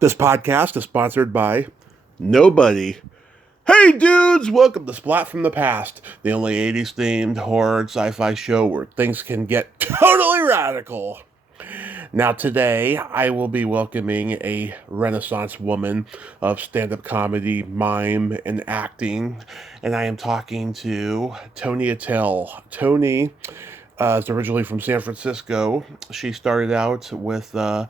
This podcast is sponsored by nobody. Hey dudes, welcome to Splat from the Past, the only 80s themed horror and sci-fi show where things can get totally radical. Now today, I will be welcoming a Renaissance woman of stand-up comedy, mime, and acting, and I am talking to Toni Attell. Toni is originally from San Francisco. She started out with the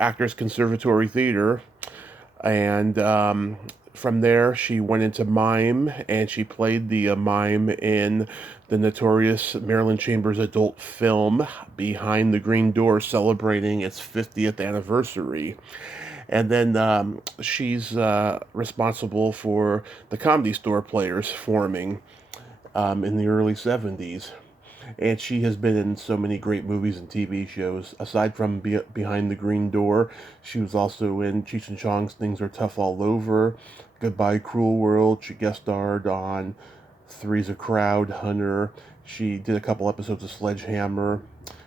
Actors Conservatory Theater, and from there she went into mime, and she played the mime in the notorious Marilyn Chambers Adult film Behind the Green Door, celebrating its 50th anniversary. And then she's responsible for the Comedy Store Players forming in the early 70s. And she has been in so many great movies and TV shows. Aside from Behind the Green Door, she was also in Cheech and Chong's Things Are Tough All Over, Goodbye Cruel World. She guest starred on Three's a Crowd, Hunter. She did a couple episodes of Sledgehammer.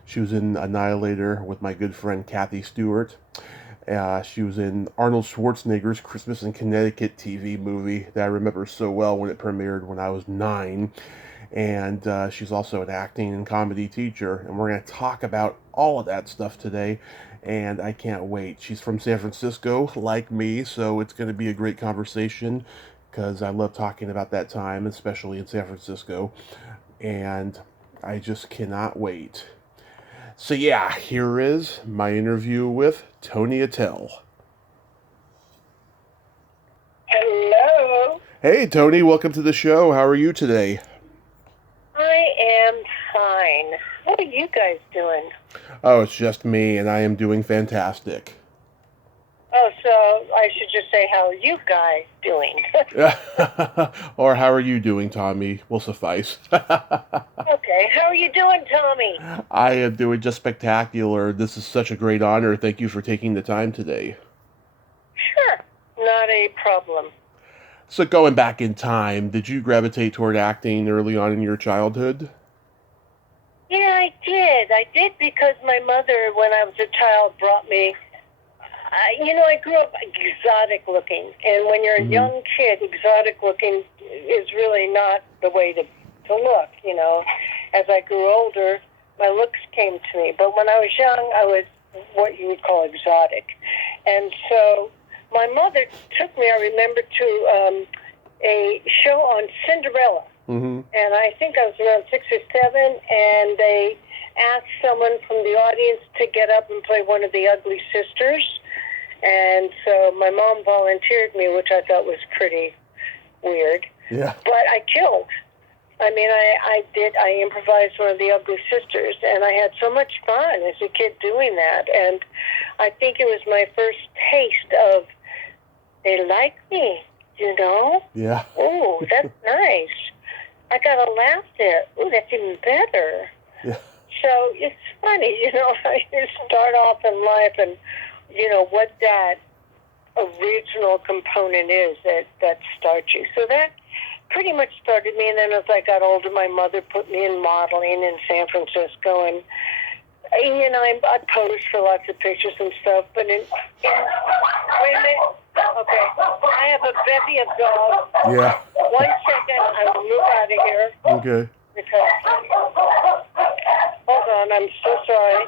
She was in Annihilator with my good friend Kathy Stewart. She was in Arnold Schwarzenegger's Christmas in Connecticut TV movie that I remember so well when it premiered when I was 9. And she's also an acting and comedy teacher, and we're going to talk about all of that stuff today, and I can't wait. She's from San Francisco, like me, so it's going to be a great conversation, because I love talking about that time, especially in San Francisco, and I just cannot wait. So yeah, here is my interview with Toni Attell. Hello. Hey Toni, welcome to the show. How are you today? I am fine. What are you guys doing? Oh, it's just me, and I am doing fantastic. Oh, so I should just say, how are you guys doing? Or how are you doing, Tommy? Will suffice. Okay, how are you doing, Tommy? I am doing just spectacular. This is such a great honor. Thank you for taking the time today. Sure, not a problem. So going back in time, did you gravitate toward acting early on in your childhood? Yeah, I did. I did because my mother, when I was a child, brought me... I grew up exotic looking, and when you're a young kid, exotic looking is really not the way to look, As I grew older, my looks came to me, but when I was young, I was what you would call exotic. And so my mother took me, I remember, to a show on Cinderella, and I think I was around 6 or 7, and they asked someone from the audience to get up and play one of the ugly sisters. And so my mom volunteered me, which I thought was pretty weird. Yeah. But I killed. I mean, I improvised one of the ugly sisters, and I had so much fun as a kid doing that. And I think it was my first taste of, they like me, Yeah. Oh, that's nice. I got a laugh there. Oh, that's even better. Yeah. So it's funny, you start off in life and, what that original component is that starts you. So that pretty much started me. And then as I got older, my mother put me in modeling in San Francisco. And, I posed for lots of pictures and stuff. But wait a minute. Okay. I have a bevy of dogs. Yeah. 1 second. I will move out of here. Okay. Because, hold on, I'm so sorry.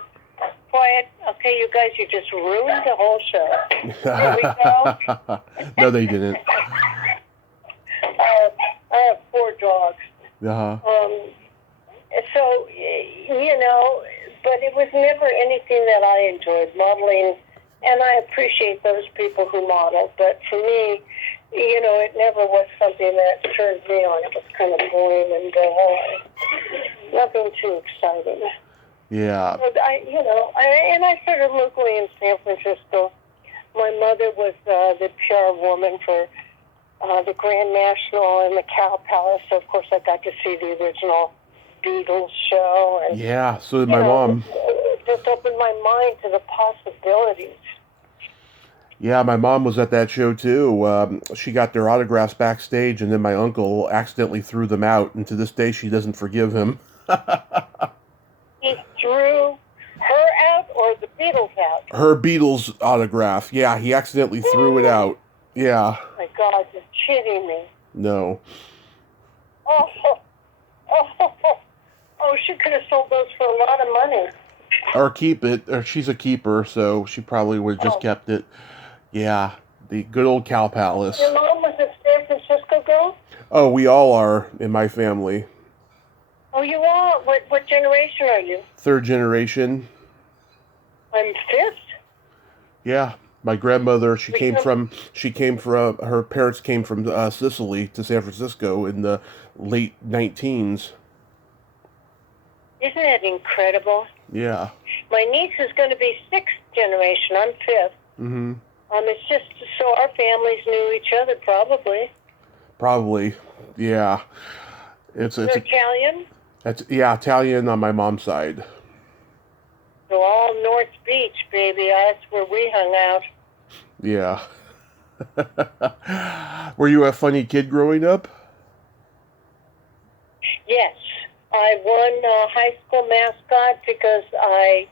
Quiet. Okay, you guys, you just ruined the whole show. Here we go. No, they didn't. I have 4 dogs. Uh-huh. So, but it was never anything that I enjoyed, modeling, and I appreciate those people who model, but for me, it never was something that turned me on. It was kind of boring and nothing too exciting. Yeah. But I started locally in San Francisco. My mother was the PR woman for the Grand National and the Cow Palace. So, of course, I got to see the original Beatles show. And, yeah, so did my mom. It just opened my mind to the possibilities. Yeah, my mom was at that show too. She got their autographs backstage, and then my uncle accidentally threw them out, and to this day she doesn't forgive him. He threw her out or the Beatles out. Her Beatles autograph. Yeah, he accidentally threw it out. Yeah. Oh my God, you're kidding me. No. Oh, oh, she could have sold those for a lot of money. Or keep it. Or she's a keeper, so she probably would have just kept it. Yeah. The good old Cow Palace. Your mom was a San Francisco girl? Oh, we all are in my family. Oh, you are? What generation are you? Third generation. I'm fifth. Yeah. My grandmother, her parents came from Sicily to San Francisco in the late 19s. Isn't that incredible? Yeah. My niece is going to be sixth generation. I'm fifth. Mm-hmm. It's just so our families knew each other, probably. Probably. Yeah. You're Italian? Italian on my mom's side. So all North Beach, baby. That's where we hung out. Yeah. Were you a funny kid growing up? Yes. I won high school mascot because I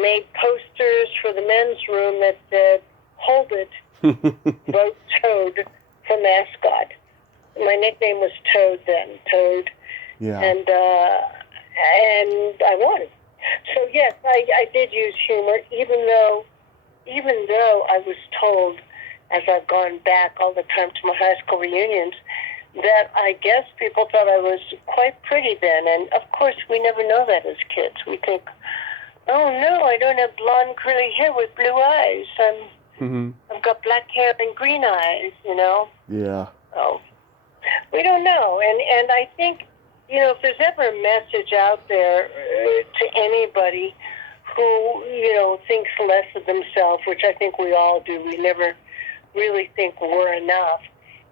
made posters for the men's room that said, "Hold it, vote Toad for mascot." My nickname was Toad then, Toad. Yeah. And I won. So yes, I did use humor, even though I was told, as I've gone back all the time to my high school reunions, that I guess people thought I was quite pretty then. And of course, we never know that as kids. We think, oh no, I don't have blonde curly hair with blue eyes. I've got black hair and green eyes, you know? Yeah. Oh, we don't know. And I think, you know, if there's ever a message out there to anybody who, you know, thinks less of themselves, which I think we all do, we never really think we're enough,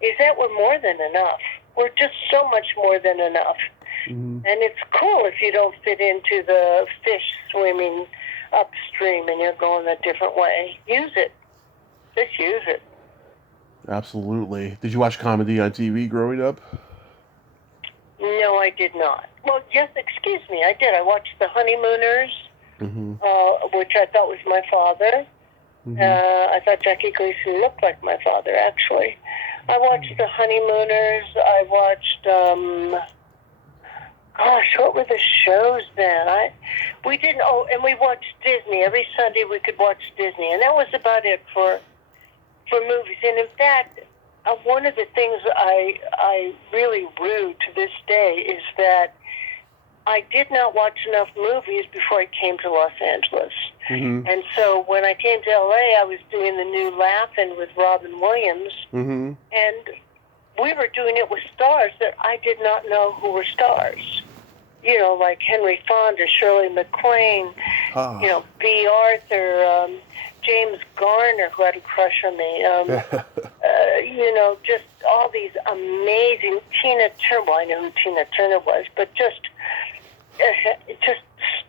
is that we're more than enough. We're just so much more than enough. Mm-hmm. And it's cool if you don't fit into the fish swimming upstream and you're going a different way. Use it. Just use it. Absolutely. Did you watch comedy on TV growing up? No, I did not. Well, yes, excuse me, I did. I watched The Honeymooners, which I thought was my father. I thought Jackie Gleason looked like my father, actually. I watched The Honeymooners. I watched, what were the shows then? We didn't, and we watched Disney. Every Sunday we could watch Disney, and that was about it for movies. And in fact, one of the things I really rue to this day is that I did not watch enough movies before I came to Los Angeles. Mm-hmm. And so when I came to LA, I was doing the new Laugh-In with Robin Williams. Mm-hmm. And we were doing it with stars that I did not know who were stars. You know, like Henry Fonda, Shirley MacLaine, you know, B. Arthur, James Garner, who had a crush on me. You know, just all these amazing Tina Turner. Well, I know who Tina Turner was, but just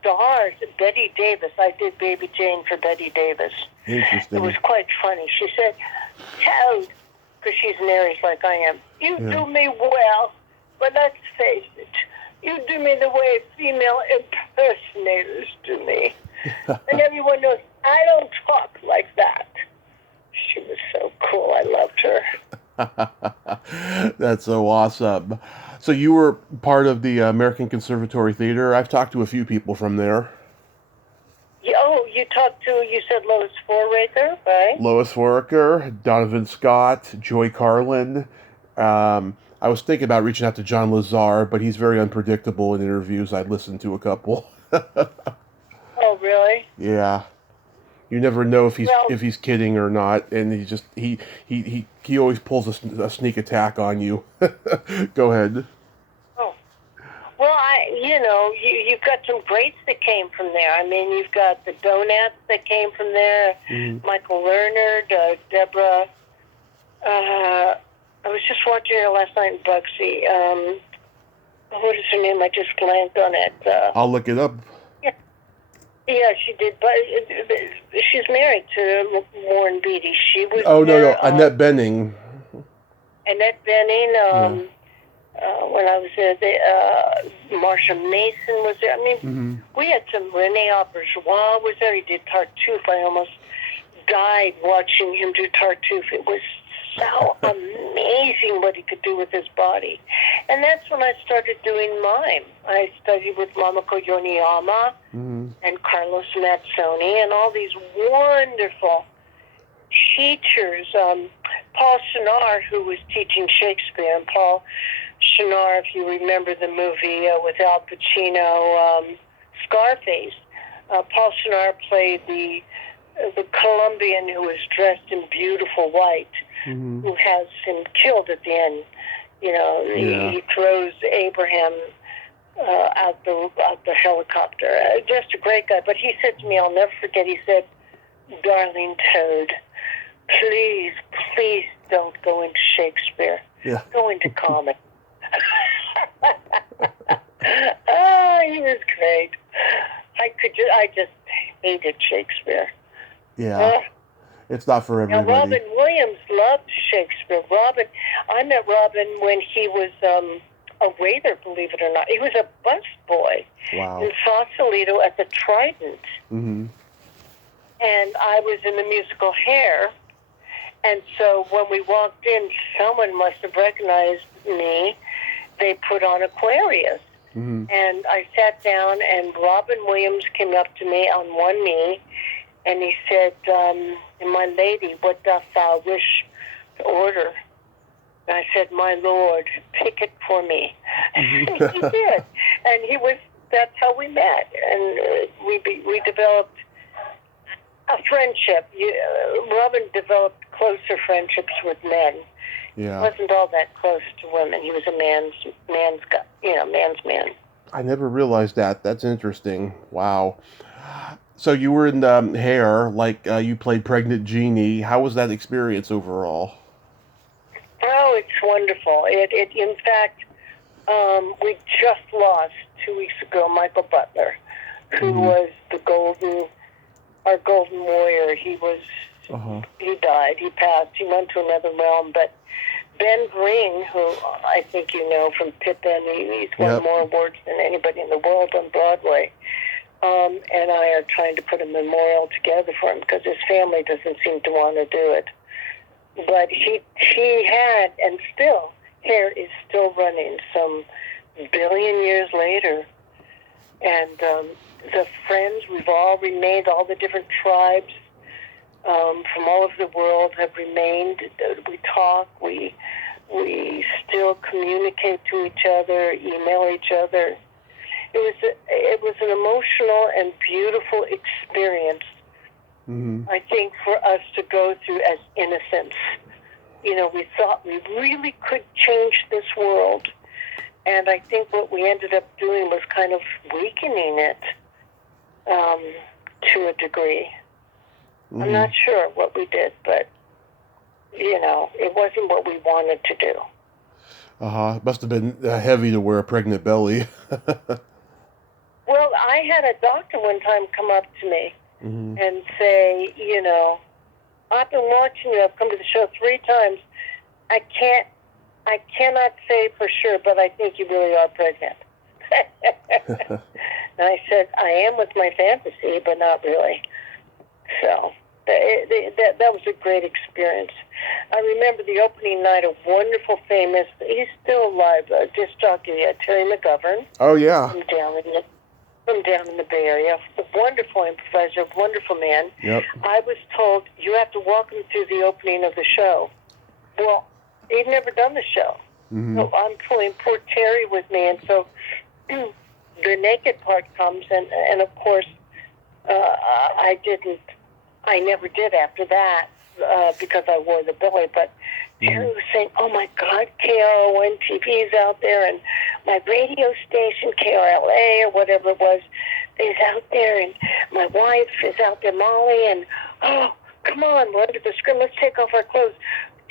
stars. Betty Davis. I did Baby Jane for Betty Davis. Interesting. It was quite funny. She said, "Toad," because she's an Aries like I am. You do me well, but let's face it, you do me the way female impersonators do me. And everyone knows I don't talk like that. She was so cool. I loved her. That's so awesome. So you were part of the American Conservatory Theater. I've talked to a few people from there. You talked to, you said Lois Foraker, right? Lois Foraker, Donovan Scott, Joy Carlin. I was thinking about reaching out to John Lazar, but he's very unpredictable in interviews. I'd listened to a couple. Oh, really? Yeah. You never know if he's kidding or not, and he always pulls a sneak attack on you. Go ahead. Oh, well, you've got some greats that came from there. I mean, you've got the Donuts that came from there. Mm-hmm. Michael Lerner, Deborah. I was just watching her last night in Bugsy. What is her name? I just blanked on it. I'll look it up. Yeah, she did, but she's married to Warren Beatty. She was no, Annette Bening. Annette Bening, when I was there. Marsha Mason was there. I mean, we had some. Rene Auberjois was there. He did Tartuffe. I almost died watching him do Tartuffe. It was so amazing what he could do with his body. And that's when I started doing mime. I studied with Mamako Yoniyama and Carlos Mazzoni and all these wonderful teachers. Paul Shinar, who was teaching Shakespeare, and Paul Shinar, if you remember the movie with Al Pacino, Scarface, Paul Shinar played the Colombian who was dressed in beautiful white, who has him killed at the end. You know, he throws Abraham out the helicopter. Just a great guy. But he said to me, I'll never forget, he said, "Darling Toad, please, please don't go into Shakespeare. Go into comic." Oh, he was great. I just hated Shakespeare. Yeah. It's not for everybody. Now, Robin Williams loved Shakespeare. I met Robin when he was a waiter, believe it or not. He was a busboy in Sausalito at the Trident. And I was in the musical Hair. And so when we walked in, someone must have recognized me. They put on Aquarius. And I sat down, and Robin Williams came up to me on one knee, and he said, "My lady, what doth thou wish to order?" And I said, "My lord, pick it for me." And he did. And that's how we met. And we developed a friendship. Robin developed closer friendships with men. He wasn't all that close to women. He was a man's man. I never realized that. That's interesting. Wow. So you were in the Hair, like you played Pregnant Jeannie. How was that experience overall? Oh, it's wonderful. It in fact, we just lost 2 weeks ago Michael Butler, who was our golden warrior. He died. He passed. He went to another realm. But Ben Green, who I think you know from Pippin, he's won more awards than anybody in the world on Broadway. And I are trying to put a memorial together for him because his family doesn't seem to want to do it. But he had, and still, Hair is still running some billion years later. And the friends, we've all remained, all the different tribes from all over the world have remained. We talk, we still communicate to each other, email each other. It was an emotional and beautiful experience, I think, for us to go through as innocents. You know, we thought we really could change this world, and I think what we ended up doing was kind of weakening it to a degree. I'm not sure what we did, but, you know, it wasn't what we wanted to do. It must have been heavy to wear a pregnant belly. Well, I had a doctor one time come up to me and say, you know, "I've been watching you. I've come to the show 3 times. I cannot say for sure, but I think you really are pregnant." And I said, "I am with my fantasy, but not really." So that was a great experience. I remember the opening night, a wonderful, famous, he's still alive, disc jockey, Terry McGovern. Oh, yeah. From down in the Bay Area. A wonderful improviser, wonderful man. Yep. I was told, you have to walk him through the opening of the show. Well, he'd never done the show. So I'm pulling poor Terry with me, and so the naked part comes, and of course, I never did after that, because I wore the belly, but Terry was saying, "Oh my God, KRON TV is out there, and my radio station, KRLA, or whatever it was, is out there, and my wife is out there, Molly, and oh, come on, we're under the screen, let's take off our clothes."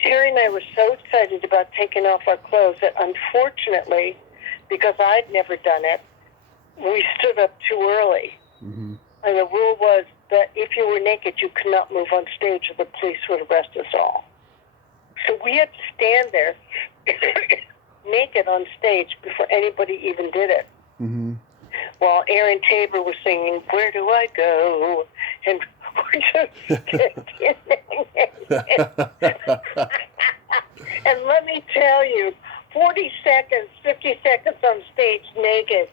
Terry and I were so excited about taking off our clothes that unfortunately, because I'd never done it, we stood up too early. And the rule was that if you were naked, you could not move on stage or the police would arrest us all. So we had to stand there naked on stage before anybody even did it. Mm-hmm. While Aaron Tabor was singing, "Where Do I Go?" And we're just and let me tell you, 40 seconds, 50 seconds on stage naked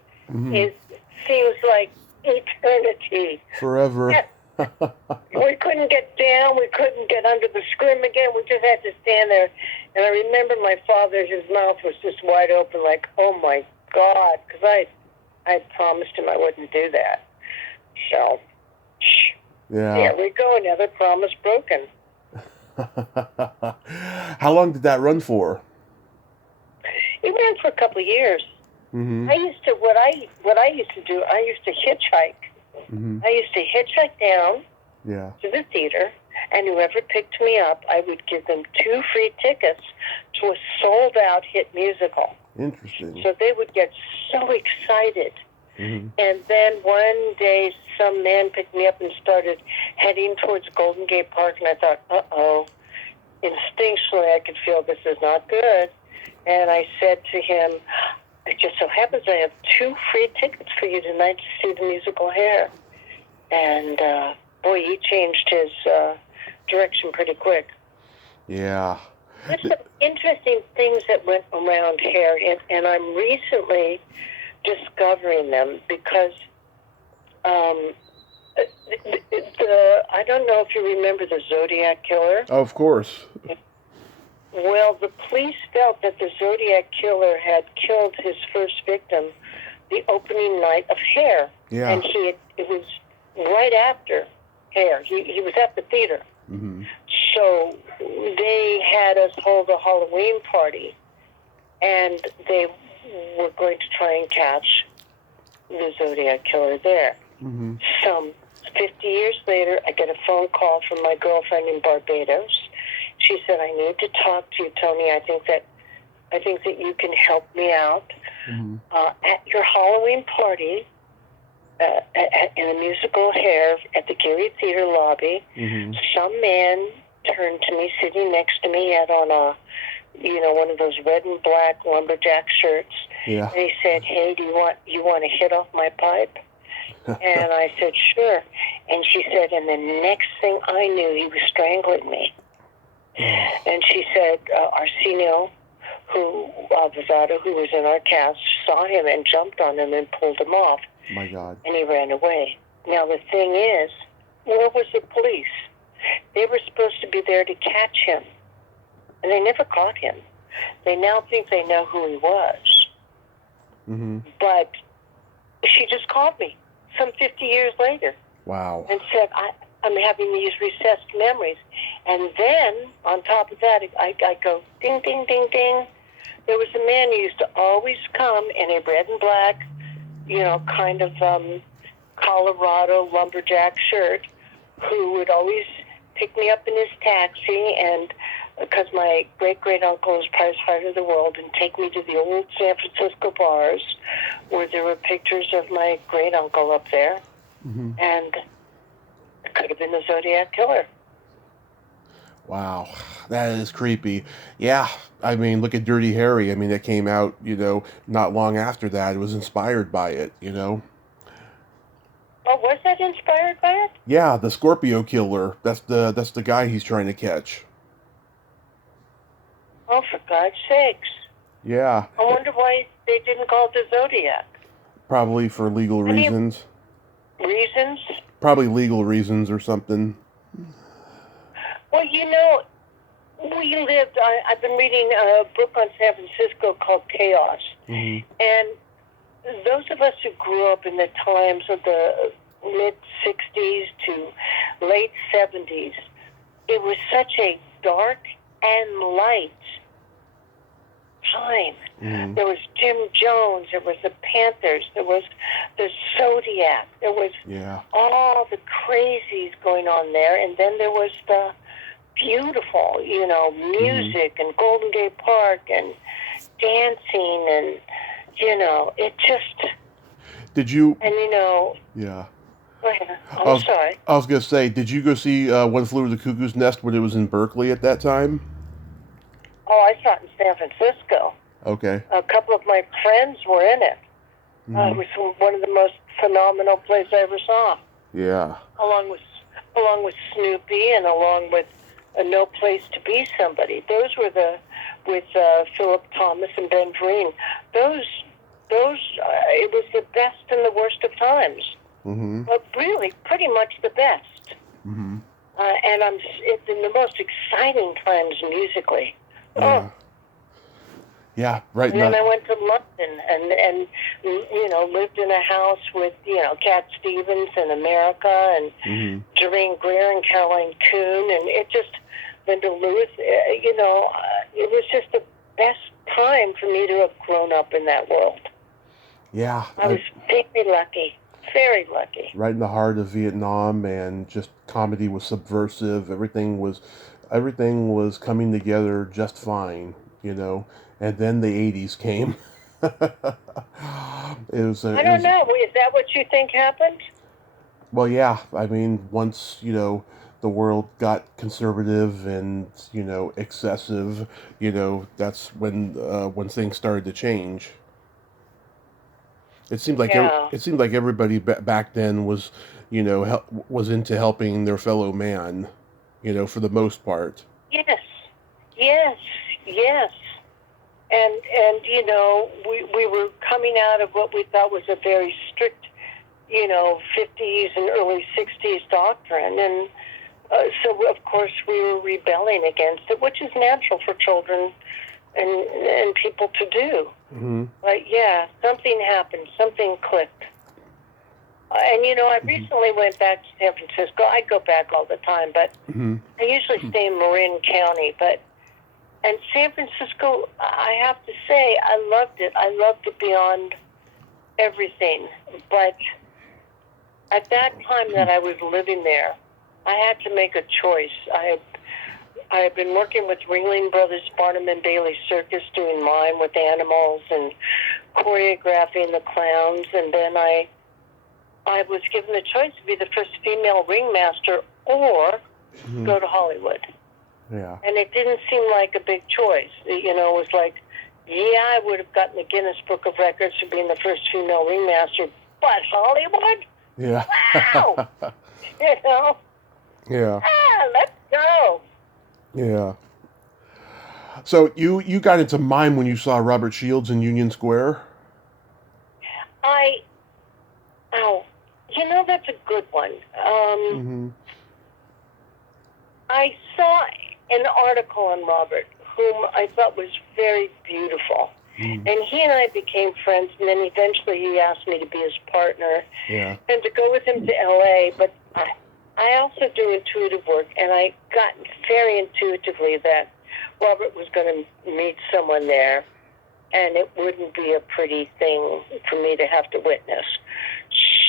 seems like eternity. Forever. We couldn't get down. We couldn't get under the scrim again. We just had to stand there. And I remember my father, his mouth was just wide open like, oh, my God, because I promised him I wouldn't do that. So, there we go, another promise broken. How long did that run for? It ran for a couple of years. Mm-hmm. What I used to do, I used to hitchhike. Mm-hmm. I used to hitchhike down to the theater, and whoever picked me up, I would give them 2 free tickets to a sold-out hit musical. Interesting. So they would get so excited. Mm-hmm. And then one day, some man picked me up and started heading towards Golden Gate Park, and I thought, uh-oh. Instinctually, I could feel this is not good. And I said to him, it just so happens I have 2 free tickets for you tonight to see the musical Hair. And, boy, he changed his direction pretty quick. Yeah. There's some interesting things that went around Hair, and I'm recently discovering them because I don't know if you remember the Zodiac Killer. Oh, of course. Well, the police felt that the Zodiac Killer had killed his first victim the opening night of Hair. Yeah. And it was right after Hair. He was at the theater. Mm-hmm. So they had us hold a Halloween party, and they were going to try and catch the Zodiac Killer there. Mm-hmm. Some 50 years later, I get a phone call from my girlfriend in Barbados. She said, I need to talk to you, Toni. I think that you can help me out. Mm-hmm. At your Halloween party, in the musical Hair at the Geary Theater lobby, some man turned to me, sitting next to me. He had on one of those red and black lumberjack shirts. Yeah. And he said, hey, do you want to hit off my pipe? And I said, sure. And she said, and the next thing I knew, he was strangling me. And she said, Arsenio, Vivado, who was in our cast, saw him and jumped on him and pulled him off. My God. And he ran away. Now, the thing is, where was the police? They were supposed to be there to catch him. And they never caught him. They now think they know who he was. Mm-hmm. But she just called me some 50 years later. Wow. And said, I'm having these recessed memories. And then, on top of that, I go, ding, ding, ding, ding. There was a man who used to always come in a red and black, kind of Colorado lumberjack shirt, who would always pick me up in his taxi, and because my great-great-uncle was prize fighter of the world, and take me to the old San Francisco bars where there were pictures of my great-uncle up there. Mm-hmm. And it could have been the Zodiac Killer. Wow, that is creepy. Yeah, I mean, look at Dirty Harry. I mean, that came out, not long after that. It was inspired by it, Oh, was that inspired by it? Yeah, the Scorpio Killer. That's the guy he's trying to catch. Oh, for God's sakes. Yeah. I wonder why they didn't call it the Zodiac. Probably for legal reasons. Reasons? Probably legal reasons or something. Well, we lived, I've been reading a book on San Francisco called Chaos. Mm-hmm. And those of us who grew up in the times of the mid-'60s to late '70s, it was such a dark and light time. Mm-hmm. There was Jim Jones, there was the Panthers, there was the Zodiac, there was all the crazies going on there, and then there was the beautiful, music and Golden Gate Park and dancing and, it just... Did you... And, Yeah. Go ahead. I'm sorry. I was going to say, did you go see One Flew Over the Cuckoo's Nest when it was in Berkeley at that time? Oh, I saw it in San Francisco. Okay. A couple of my friends were in it. It was one of the most phenomenal plays I ever saw. Yeah. Along with Snoopy and along with No Place to Be Somebody. Those were with Philip Thomas and Ben Vereen. Those it was the best and the worst of times. But really, pretty much the best. And it's in the most exciting times musically. Yeah. Oh. Yeah, right. And then I went to London and lived in a house with, Cat Stevens in America and Doreen Greer and Caroline Coon and Linda Lewis, it was just the best time for me to have grown up in that world. Yeah. I was very lucky. Very lucky. Right in the heart of Vietnam, and just comedy was subversive. Everything was coming together just fine, And then the 80s came. I don't know. Is that what you think happened? Well, yeah. I mean, once, the world got conservative and, excessive, that's when things started to change. It seemed like everybody back then was, was into helping their fellow man, for the most part. Yes, yes, yes. And we were coming out of what we thought was a very strict, 50s and early 60s doctrine. And so, of course, we were rebelling against it, which is natural for children and people to do. But, yeah, something happened. Something clicked. And, I recently went back to San Francisco. I go back all the time, but I usually stay in Marin County. And San Francisco, I have to say, I loved it. I loved it beyond everything. But at that time that I was living there, I had to make a choice. I had been working with Ringling Brothers, Barnum and Bailey Circus, doing mime with animals and choreographing the clowns. And then I was given the choice to be the first female ringmaster or go to Hollywood. Yeah. And it didn't seem like a big choice. It was like, I would have gotten the Guinness Book of Records for being the first female ringmaster, but Hollywood? Yeah. Wow! Yeah. Let's go. Yeah. So you got into mime when you saw Robert Shields in Union Square? That's a good one. I saw an article on Robert, whom I thought was very beautiful. And he and I became friends, and then eventually he asked me to be his partner and to go with him to L.A., but I also do intuitive work, and I got very intuitively that Robert was going to meet someone there, and it wouldn't be a pretty thing for me to have to witness.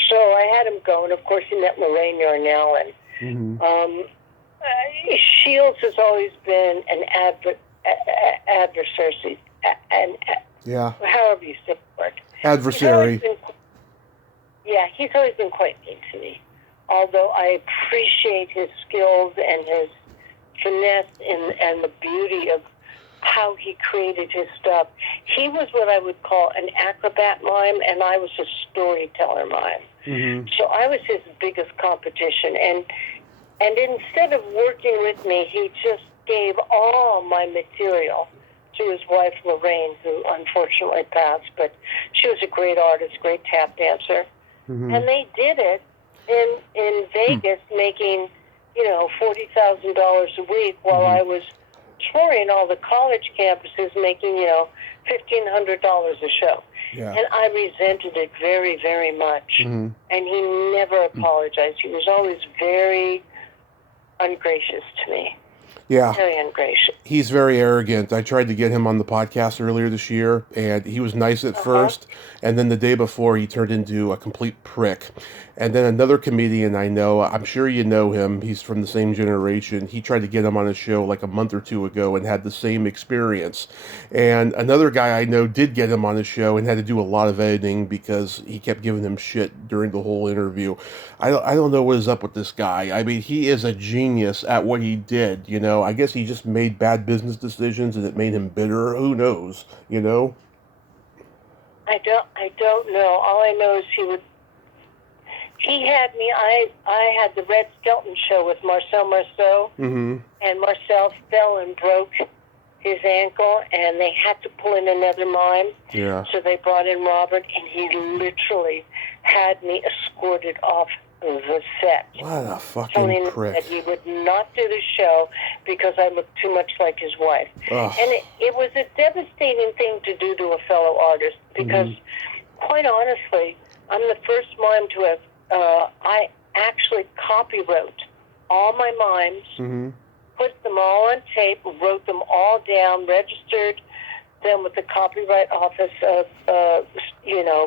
So I had him go, and of course he met Lorraine Yarnell, and Shields has always been an adversary, however you say the word. Adversary. He's always been quite mean to me. Although I appreciate his skills and his finesse and the beauty of how he created his stuff. He was what I would call an acrobat mime, and I was a storyteller mime. So I was his biggest competition. And instead of working with me, he just gave all my material to his wife, Lorraine, who unfortunately passed. But she was a great artist, great tap dancer. And they did it in Vegas, making, $40,000 a week while I was touring all the college campuses, making, $1,500 a show. Yeah. And I resented it very, very much. And he never apologized. He was always very ungracious to me. Yeah. Very ungracious. He's very arrogant. I tried to get him on the podcast earlier this year, and he was nice at first, and then the day before he turned into a complete prick. And then another comedian I know, I'm sure you know him, he's from the same generation, he tried to get him on his show like a month or two ago and had the same experience. And another guy I know did get him on his show and had to do a lot of editing because he kept giving him shit during the whole interview. I don't know what is up with this guy. I mean, he is a genius at what he did, You know, I guess he just made bad business decisions and it made him bitter. Who knows? You know? I don't know. All I know is he had me. I had the Red Skelton show with Marcel Marceau, and Marcel fell and broke his ankle, and they had to pull in another mime. Yeah. So they brought in Robert, and he literally had me escorted off the set. What a fucking telling prick. that he would not do the show because I looked too much like his wife. Ugh. And it was a devastating thing to do to a fellow artist because, quite honestly, I'm the first mime to have, I actually copywrote all my mimes, put them all on tape, wrote them all down, registered them with the Copyright Office of,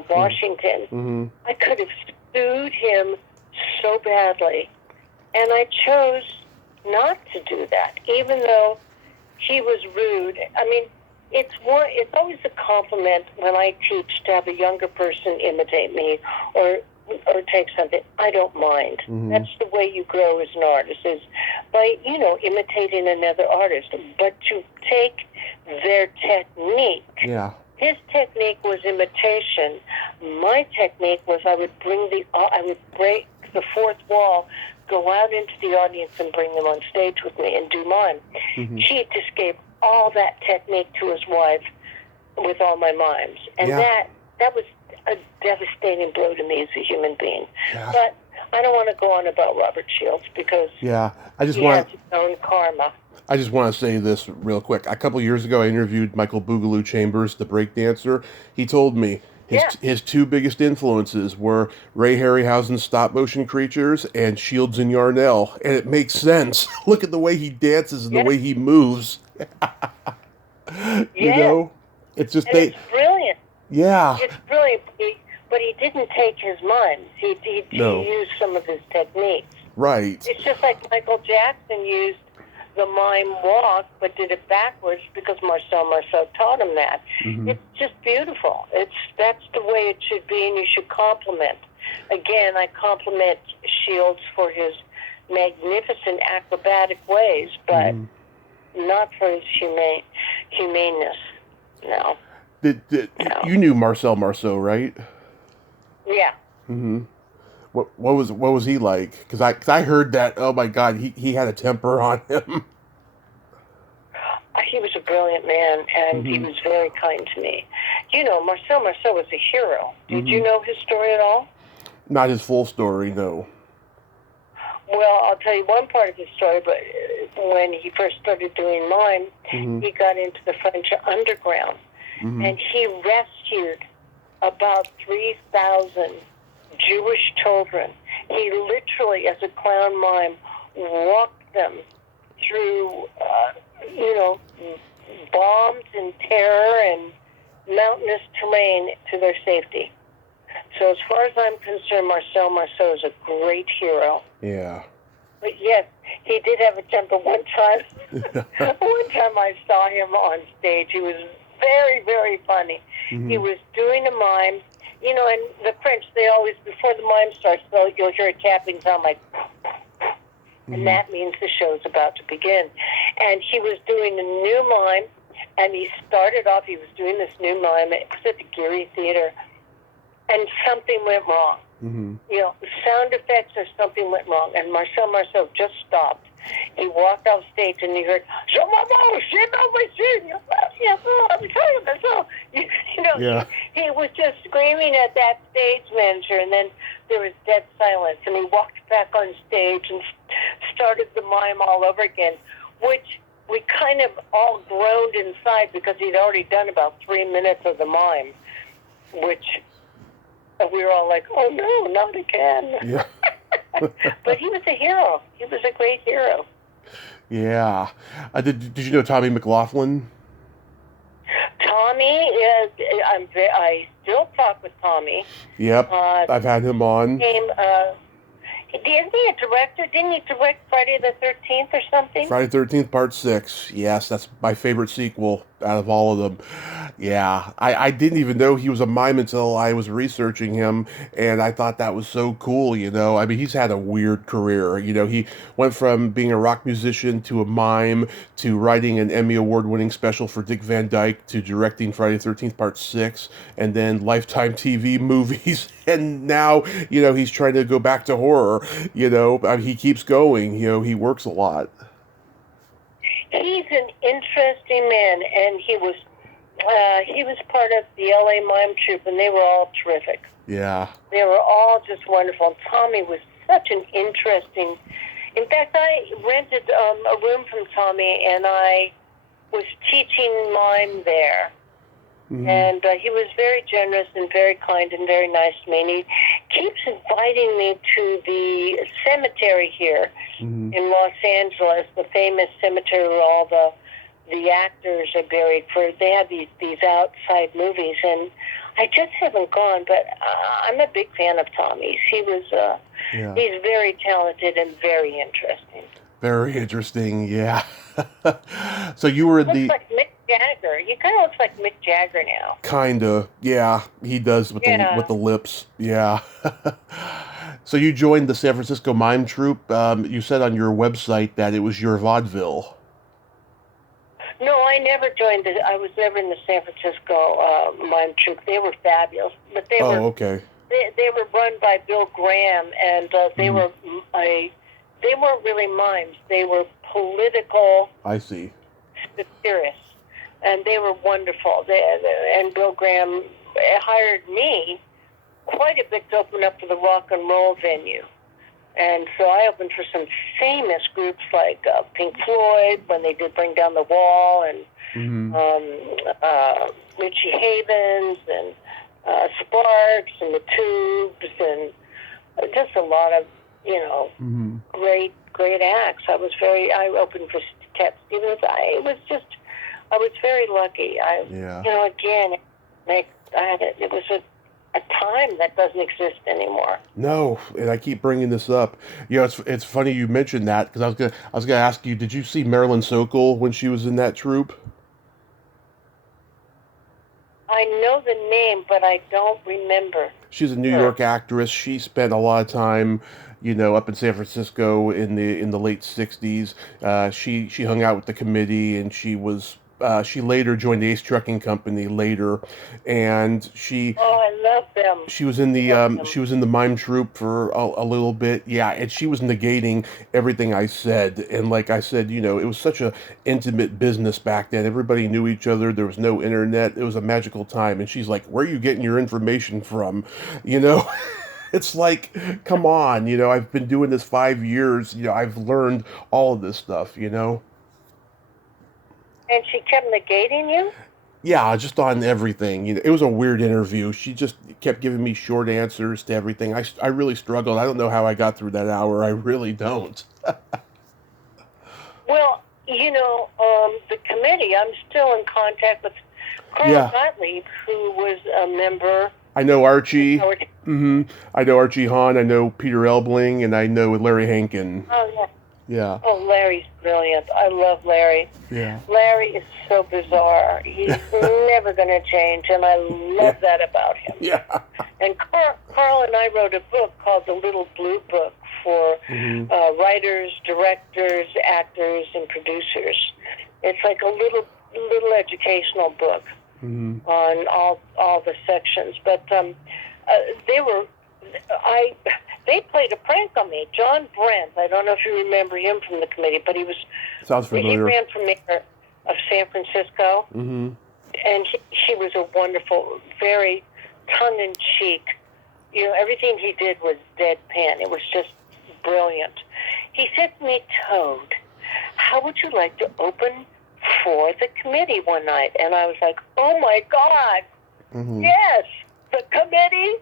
Washington. I could have sued him so badly, and I chose not to do that, even though he was rude. I mean, it's always a compliment when I teach to have a younger person imitate me or take something. I don't mind. That's the way you grow as an artist, is by, imitating another artist. But to take their technique. Yeah. His technique was imitation. My technique was I would break the fourth wall, go out into the audience and bring them on stage with me and do mime. He just gave all that technique to his wife with all my mimes. And that was a devastating blow to me as a human being. Yeah. But I don't want to go on about Robert Shields because he has his own karma. I just want to say this real quick. A couple years ago, I interviewed Michael Boogaloo Chambers, the breakdancer. He told me his two biggest influences were Ray Harryhausen's stop-motion creatures and Shields and Yarnell. And it makes sense. Look at the way he dances and the way he moves. You know? It's just... It's brilliant. Yeah. It's brilliant, but he didn't take his mimes. He used some of his techniques. Right. It's just like Michael Jackson used the mime walk, but did it backwards because Marcel Marceau taught him that. It's just beautiful. That's the way it should be, and you should compliment. Again, I compliment Shields for his magnificent acrobatic ways, but not for his humaneness. No. You knew Marcel Marceau, right? Yeah. What was he like? Because I heard that. Oh my God, he had a temper on him. He was a brilliant man, and he was very kind to me. Marcel Marceau was a hero. Did you know his story at all? Not his full story, no. Well, I'll tell you one part of his story. But when he first started doing mime, he got into the French underground, and he rescued about 3,000 Jewish children. He literally, as a clown mime, walked them through, bombs and terror and mountainous terrain to their safety. So as far as I'm concerned, Marcel Marceau is a great hero. Yeah. But yes, he did have a temper one time. One time I saw him on stage. He was very, very funny. He was doing a mime. And the French, they always, before the mime starts, you'll hear a tapping sound like, and that means the show's about to begin. And he was doing a new mime, and he was doing this new mime. It was at the Geary Theater, and something went wrong. Sound effects or something went wrong, and Marcel Marceau just stopped. He walked off stage, and he heard, he was just screaming at that stage manager, and then there was dead silence, and he walked back on stage and started the mime all over again, which we kind of all groaned inside because he'd already done about 3 minutes of the mime, which we were all like, oh no, not again. Yeah. But he was a hero. He was a great hero. Yeah. Did you know Tommy McLaughlin? Tommy is. I still talk with Tommy. Yep. I've had him on. Isn't he a director? Didn't he direct Friday the 13th or something? Friday the 13th, Part 6. Yes, that's my favorite sequel. out of all of them. Yeah, I didn't even know he was a mime until I was researching him, and I thought that was so cool, you know. I mean, he's had a weird career. You know, he went from being a rock musician to a mime to writing an Emmy Award-winning special for Dick Van Dyke to directing Friday the 13th Part 6, and then Lifetime TV movies. And now, you know, he's trying to go back to horror, you know. I mean, he keeps going, you know, he works a lot. He's an interesting man, and he was part of the LA Mime Troupe, and they were all terrific. Yeah. They were all just wonderful. And Tommy was such an interesting. In fact, I rented a room from Tommy, and I was teaching mime there. Mm-hmm. And he was very generous and very kind and very nice to me. And he keeps inviting me to the cemetery here in Los Angeles, the famous cemetery where all the actors are buried. They have these outside movies, and I just haven't gone. But I'm a big fan of Tommy's. He's very talented and very interesting. Very interesting, yeah. So you were in looks like Mick Jagger. He kind of looks like Mick Jagger now. Kinda, yeah. He does with the lips, yeah. So you joined the San Francisco Mime Troupe. You said on your website that it was your vaudeville. No, I never joined I was never in the San Francisco Mime Troupe. They were fabulous, but they were okay. They were run by Bill Graham, and they weren't really mimes. They were political. I see. Satirists, and they were wonderful. And Bill Graham hired me quite a bit to open up for the rock and roll venue. And so I opened for some famous groups like Pink Floyd when they did Bring Down the Wall, and Richie Havens, and Sparks, and the Tubes, and just a lot of, you know, great acts. I opened for Cat Stevens. I was very lucky. You know, again, it was a time that doesn't exist anymore. No, and I keep bringing this up. You know, it's funny you mentioned that, because I was gonna ask you, did you see Marilyn Sokol when she was in that troupe? I know the name, but I don't remember. She's a New York actress. She spent a lot of time, you know, up in San Francisco in the late '60s. She hung out with the committee, and she later joined the Ace Trucking Company later, and she. Oh, I love them. She was in the mime troupe for a little bit, yeah, and she was negating everything I said. And like I said, you know, it was such a intimate business back then. Everybody knew each other. There was no internet. It was a magical time. And she's like, "Where are you getting your information from?" You know. It's like, come on, you know, I've been doing this 5 years. You know, I've learned all of this stuff, you know. And she kept negating you? Yeah, just on everything. You know, it was a weird interview. She just kept giving me short answers to everything. I really struggled. I don't know how I got through that hour. I really don't. Well, you know, the committee, I'm still in contact with Carl Gottlieb, who was a member. I know Archie. I know Archie Hahn. I know Peter Elbling, and I know Larry Hankin. Oh, yeah. Yeah. Oh, Larry's brilliant. I love Larry. Yeah. Larry is so bizarre. He's never going to change, and I love that about him. Yeah. And Carl and I wrote a book called The Little Blue Book for writers, directors, actors, and producers. It's like a little educational book on all the sections. But they played a prank on me. John Brent, I don't know if you remember him from the committee, but Sounds familiar. He ran for mayor of San Francisco, and he was a wonderful, very tongue-in-cheek. You know, everything he did was deadpan. It was just brilliant. He said to me, "Toad, how would you like to open for the committee one night?" And I was like, "Oh my God, yes, the committee!"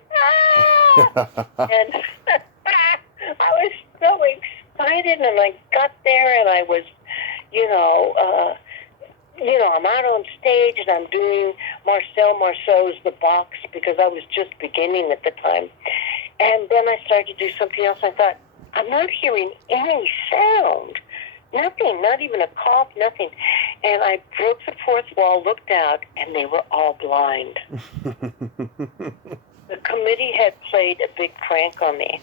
And I was so excited, and I got there, and I was, I'm out on stage, and I'm doing Marcel Marceau's The Box, because I was just beginning at the time. And then I started to do something else. I thought, I'm not hearing any sound. Nothing, not even a cough, nothing. And I broke the fourth wall, looked out, and they were all blind. The committee had played a big prank on me.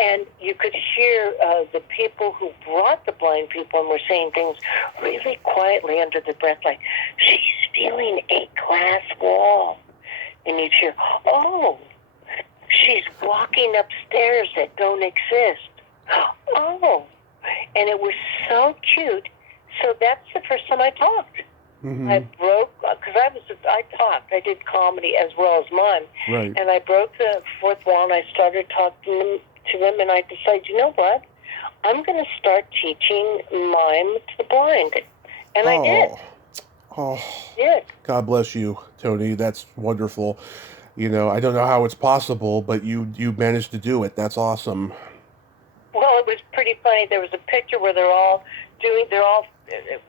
And you could hear the people who brought the blind people and were saying things really quietly under their breath, like, she's feeling a glass wall. And you'd hear, oh, she's walking upstairs that don't exist. Oh. And it was so cute. So that's the first time I talked. Mm-hmm. I broke, because I talked. I did comedy as well as mime. Right. And I broke the fourth wall, and I started talking to them, and I decided, you know what? I'm going to start teaching mime to the blind. And I did. Oh, Yeah. God bless you, Toni. That's wonderful. You know, I don't know how it's possible, but you managed to do it. That's awesome. Well, it was pretty funny. There was a picture where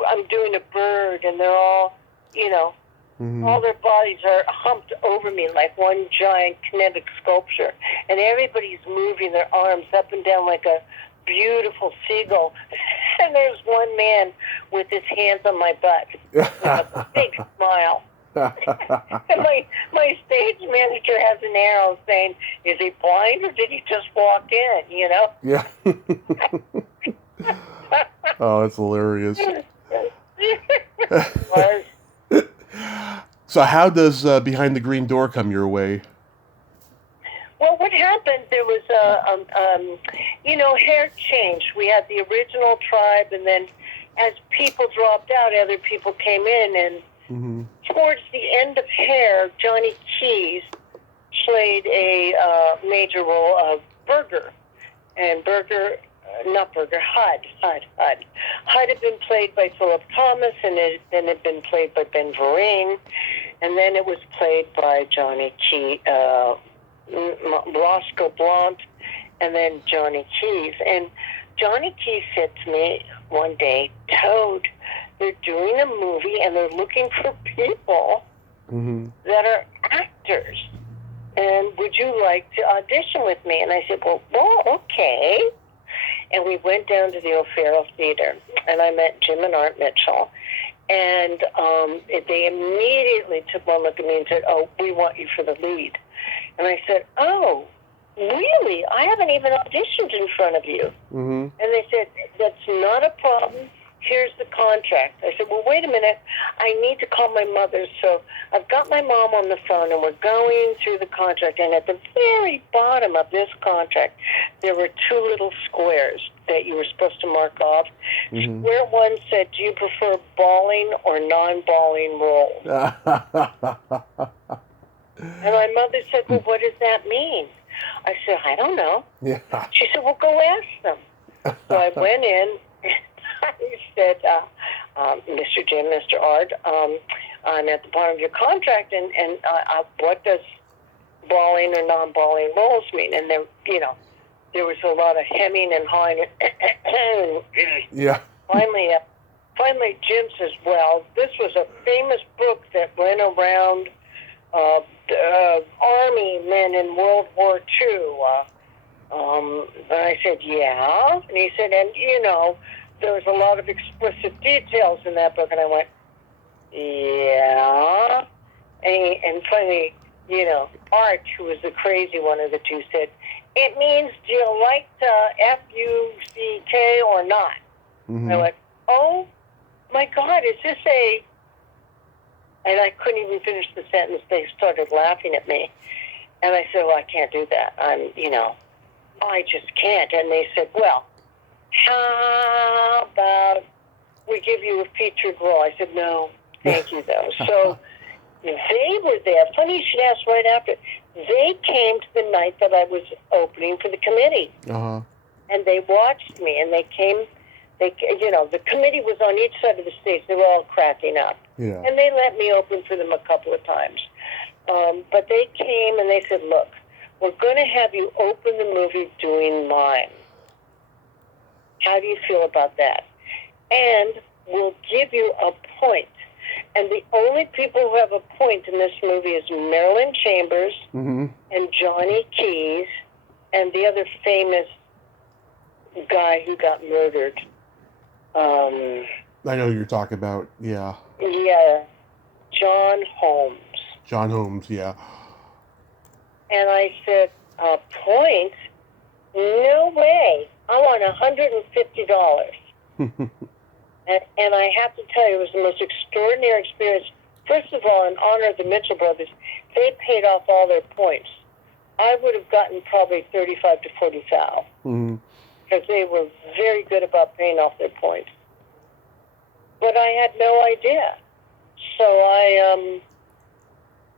I'm doing a bird, and they're all, you know, Mm-hmm. all their bodies are humped over me like one giant kinetic sculpture. And everybody's moving their arms up and down like a beautiful seagull. And there's one man with his hands on my butt with a big smile. And my stage manager has an arrow saying, is he blind or did he just walk in, you know? Yeah. Oh, that's hilarious. So how does Behind the Green Door come your way? Well, what happened, there was hair change. We had the original tribe, and then as people dropped out, other people came in, and Mm-hmm. towards the end of Hair, Johnny Keys played a major role of Burger. And Hud. Hud had been played by Philip Thomas, and then had been played by Ben Vereen, and then it was played by Johnny Keys, Roscoe Blount, and then Johnny Keys. And Johnny Keys said to me one day, Toad, they're doing a movie and they're looking for people Mm-hmm. that are actors. And would you like to audition with me? And I said, well, okay. And we went down to the O'Farrell Theater, and I met Jim and Art Mitchell. And they immediately took one look at me and said, oh, we want you for the lead. And I said, oh, really? I haven't even auditioned in front of you. Mm-hmm. And they said, that's not a problem. Here's the contract. I said, well, wait a minute. I need to call my mother. So I've got my mom on the phone, and we're going through the contract. And at the very bottom of this contract, there were two little squares that you were supposed to mark off. Mm-hmm. Square one said, do you prefer bawling or non-bawling roles? And my mother said, well, what does that mean? I said, I don't know. Yeah. She said, well, go ask them. So I went in. I said, Mr. Jim, Mr. Art, I'm at the bottom of your contract, and what does bawling or non-bawling roles mean? And there was a lot of hemming and hawing. Yeah. Finally, Jim says, well, this was a famous book that went around Army men in World War II. And I said, yeah. And he said, and, there was a lot of explicit details in that book. And I went, yeah. And finally, Art, who was the crazy one of the two, said, it means, do you like F-U-C-K or not? Mm-hmm. I went, oh, my God, is this a... And I couldn't even finish the sentence. They started laughing at me. And I said, well, I can't do that. I just can't. And they said, well, how about we give you a featured role? I said, no, thank you, though. So they were there. Funny you should ask right after. They came to the night that I was opening for the committee. Uh-huh. And they watched me, and they came. The committee was on each side of the stage. They were all cracking up. Yeah. And they let me open for them a couple of times. But they came and they said, look, we're going to have you open the movie doing mime. How do you feel about that? And we'll give you a point. And the only people who have a point in this movie is Marilyn Chambers Mm-hmm. and Johnny Keys and the other famous guy who got murdered. I know who you're talking about. Yeah. Yeah, John Holmes. John Holmes, yeah. And I said, points? No way. I want $150. And I have to tell you, it was the most extraordinary experience. First of all, in honor of the Mitchell brothers, they paid off all their points. I would have gotten probably 35 to 40 thou, because they were very good about paying off their points. But I had no idea. So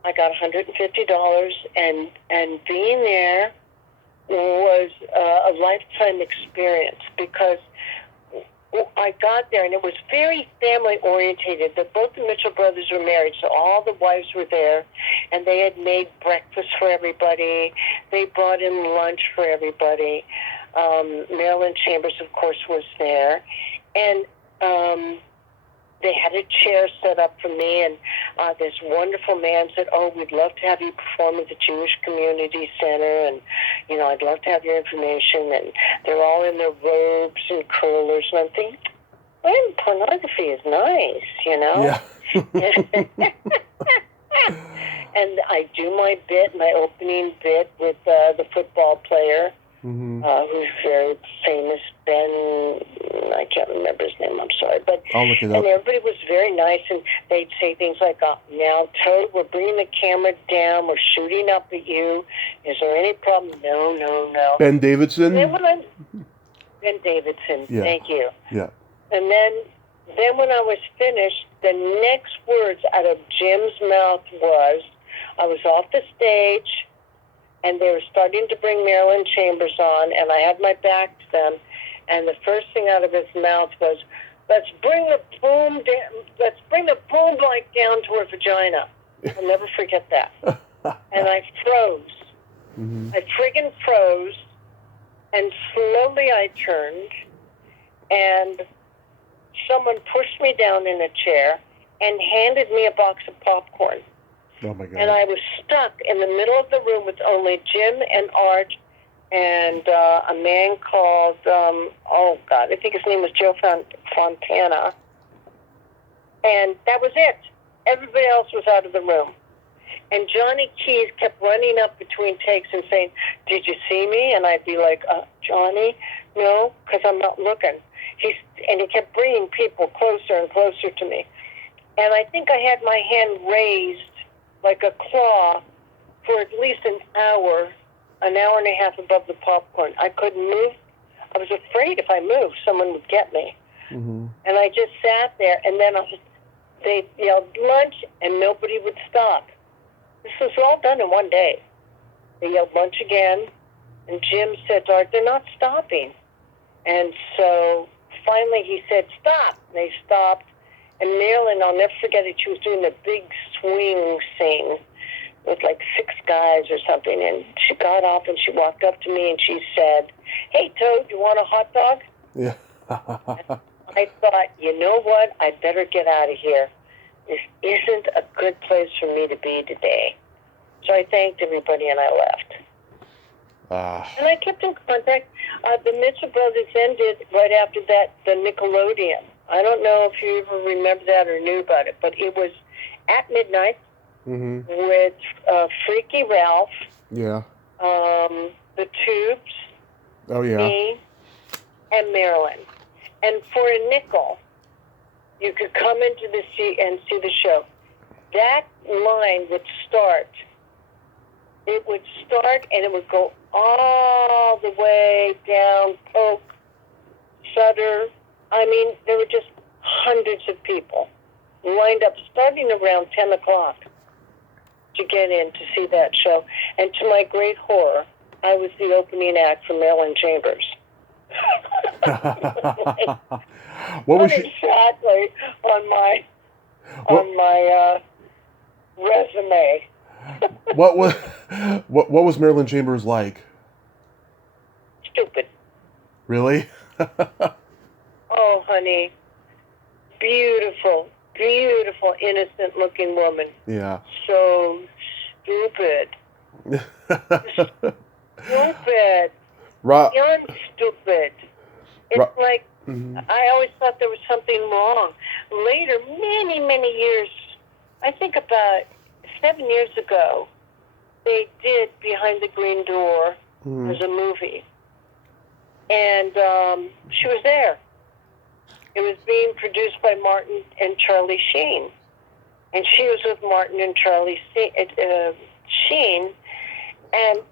I got $150, and being there was a lifetime experience, because I got there and it was very family orientated. Both the Mitchell brothers were married, so all the wives were there, and they had made breakfast for everybody. They brought in lunch for everybody. Marilyn Chambers, of course, was there, and they had a chair set up for me, and this wonderful man said, "Oh, we'd love to have you perform at the Jewish Community Center, and, I'd love to have your information." And they're all in their robes and curlers, and I'm thinking, well, pornography is nice, Yeah. And I do my opening bit with the football player, who's very famous, Ben, I can't remember his name, I'm sorry. But I'll look it up. And everybody was very nice, and they'd say things like, "Now, Toad, we're bringing the camera down, we're shooting up at you. Is there any problem?" No. Ben Davidson? Ben Davidson, yeah. Thank you. Yeah. And then when I was finished, the next words out of Jim's mouth was, I was off the stage, and they were starting to bring Marilyn Chambers on, and I had my back to them, and the first thing out of his mouth was, let's bring the boom light down to her vagina. I'll never forget that. And I froze. I friggin' froze, and slowly I turned, and someone pushed me down in a chair and handed me a box of popcorn. Oh, my God. And I was stuck in the middle of the room with only Jim and Art and a man called, I think his name was Joe Fontana. And that was it. Everybody else was out of the room. And Johnny Keys kept running up between takes and saying, "Did you see me?" And I'd be like, "Johnny, no, because I'm not looking." And he kept bringing people closer and closer to me. And I think I had my hand raised like a claw for at least an hour and a half above the popcorn. I couldn't move. I was afraid if I moved, someone would get me. And I just sat there, and then they yelled lunch, and nobody would stop. This was all done in one day. They yelled lunch again, and Jim said, "Art, they're not stopping." And so finally he said, "Stop." And they stopped. And Marilyn, I'll never forget it, she was doing a big swing scene with like 6 guys or something. And she got off and she walked up to me and she said, "Hey, Toad, you want a hot dog?" Yeah. I thought, you know what? I'd better get out of here. This isn't a good place for me to be today. So I thanked everybody and I left. And I kept in contact. The Mitchell brothers ended right after that, the Nickelodeon. I don't know if you ever remember that or knew about it, but it was at midnight with Freaky Ralph, the Tubes, me, and Marilyn. And for a nickel, you could come into the and see the show. That line would start. It would start and it would go all the way down Polk, Sutter. I mean, there were just hundreds of people lined up starting around 10 o'clock to get in to see that show. And to my great horror, I was the opening act for Marilyn Chambers. What exactly on my resume. what was Marilyn Chambers like? Stupid. Really? Oh, honey. Beautiful, innocent-looking woman. Yeah. So stupid. Stupid. Beyond stupid. It's like I always thought there was something wrong. Later, many, many years, I think about 7 years ago, they did Behind the Green Door as a movie. And she was there. It was being produced by Martin and Charlie Sheen. And she was with Martin and Charlie Sheen. And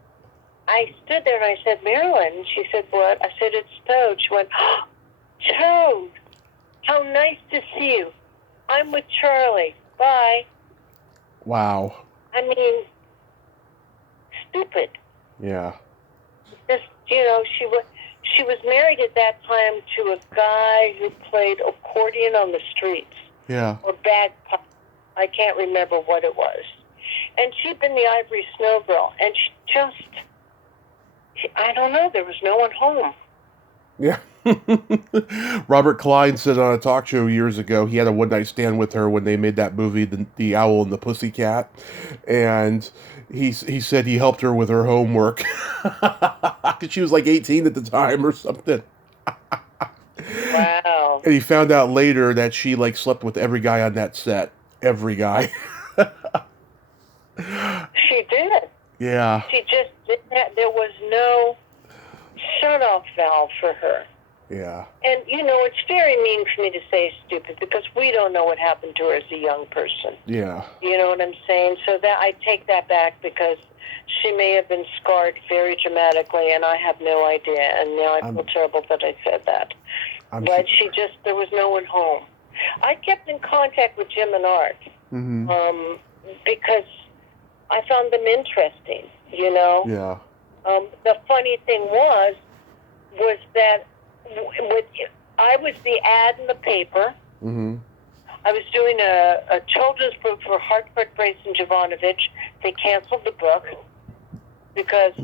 I stood there and I said, Marilyn. And she said, what? I said, it's Toad. She went, oh, Toad, how nice to see you. I'm with Charlie. Bye. Wow. I mean, stupid. Yeah. Just, she was married at that time to a guy who played accordion on the streets. Yeah. Or bagpipe. I can't remember what it was. And she'd been the Ivory Snow Girl. And I don't know, there was no one home. Yeah. Robert Klein said on a talk show years ago he had a one-night stand with her when they made that movie, The Owl and the Pussycat. And he said he helped her with her homework. Because she was like 18 at the time or something. Wow. And he found out later that she like slept with every guy on that set. Every guy. She did. Yeah. She just did that. There was no shut-off valve for her. Yeah. And, it's very mean for me to say stupid because we don't know what happened to her as a young person. Yeah. You know what I'm saying? So that I take that back because she may have been scarred very dramatically, and I have no idea. And now I feel terrible that I said that. But there was no one home. I kept in contact with Jim and Art because I found them interesting, Yeah. The funny thing was that I was the ad in the paper. Mm-hmm. I was doing a children's book for Hartford, Brace, and Jovanovich. They canceled the book because,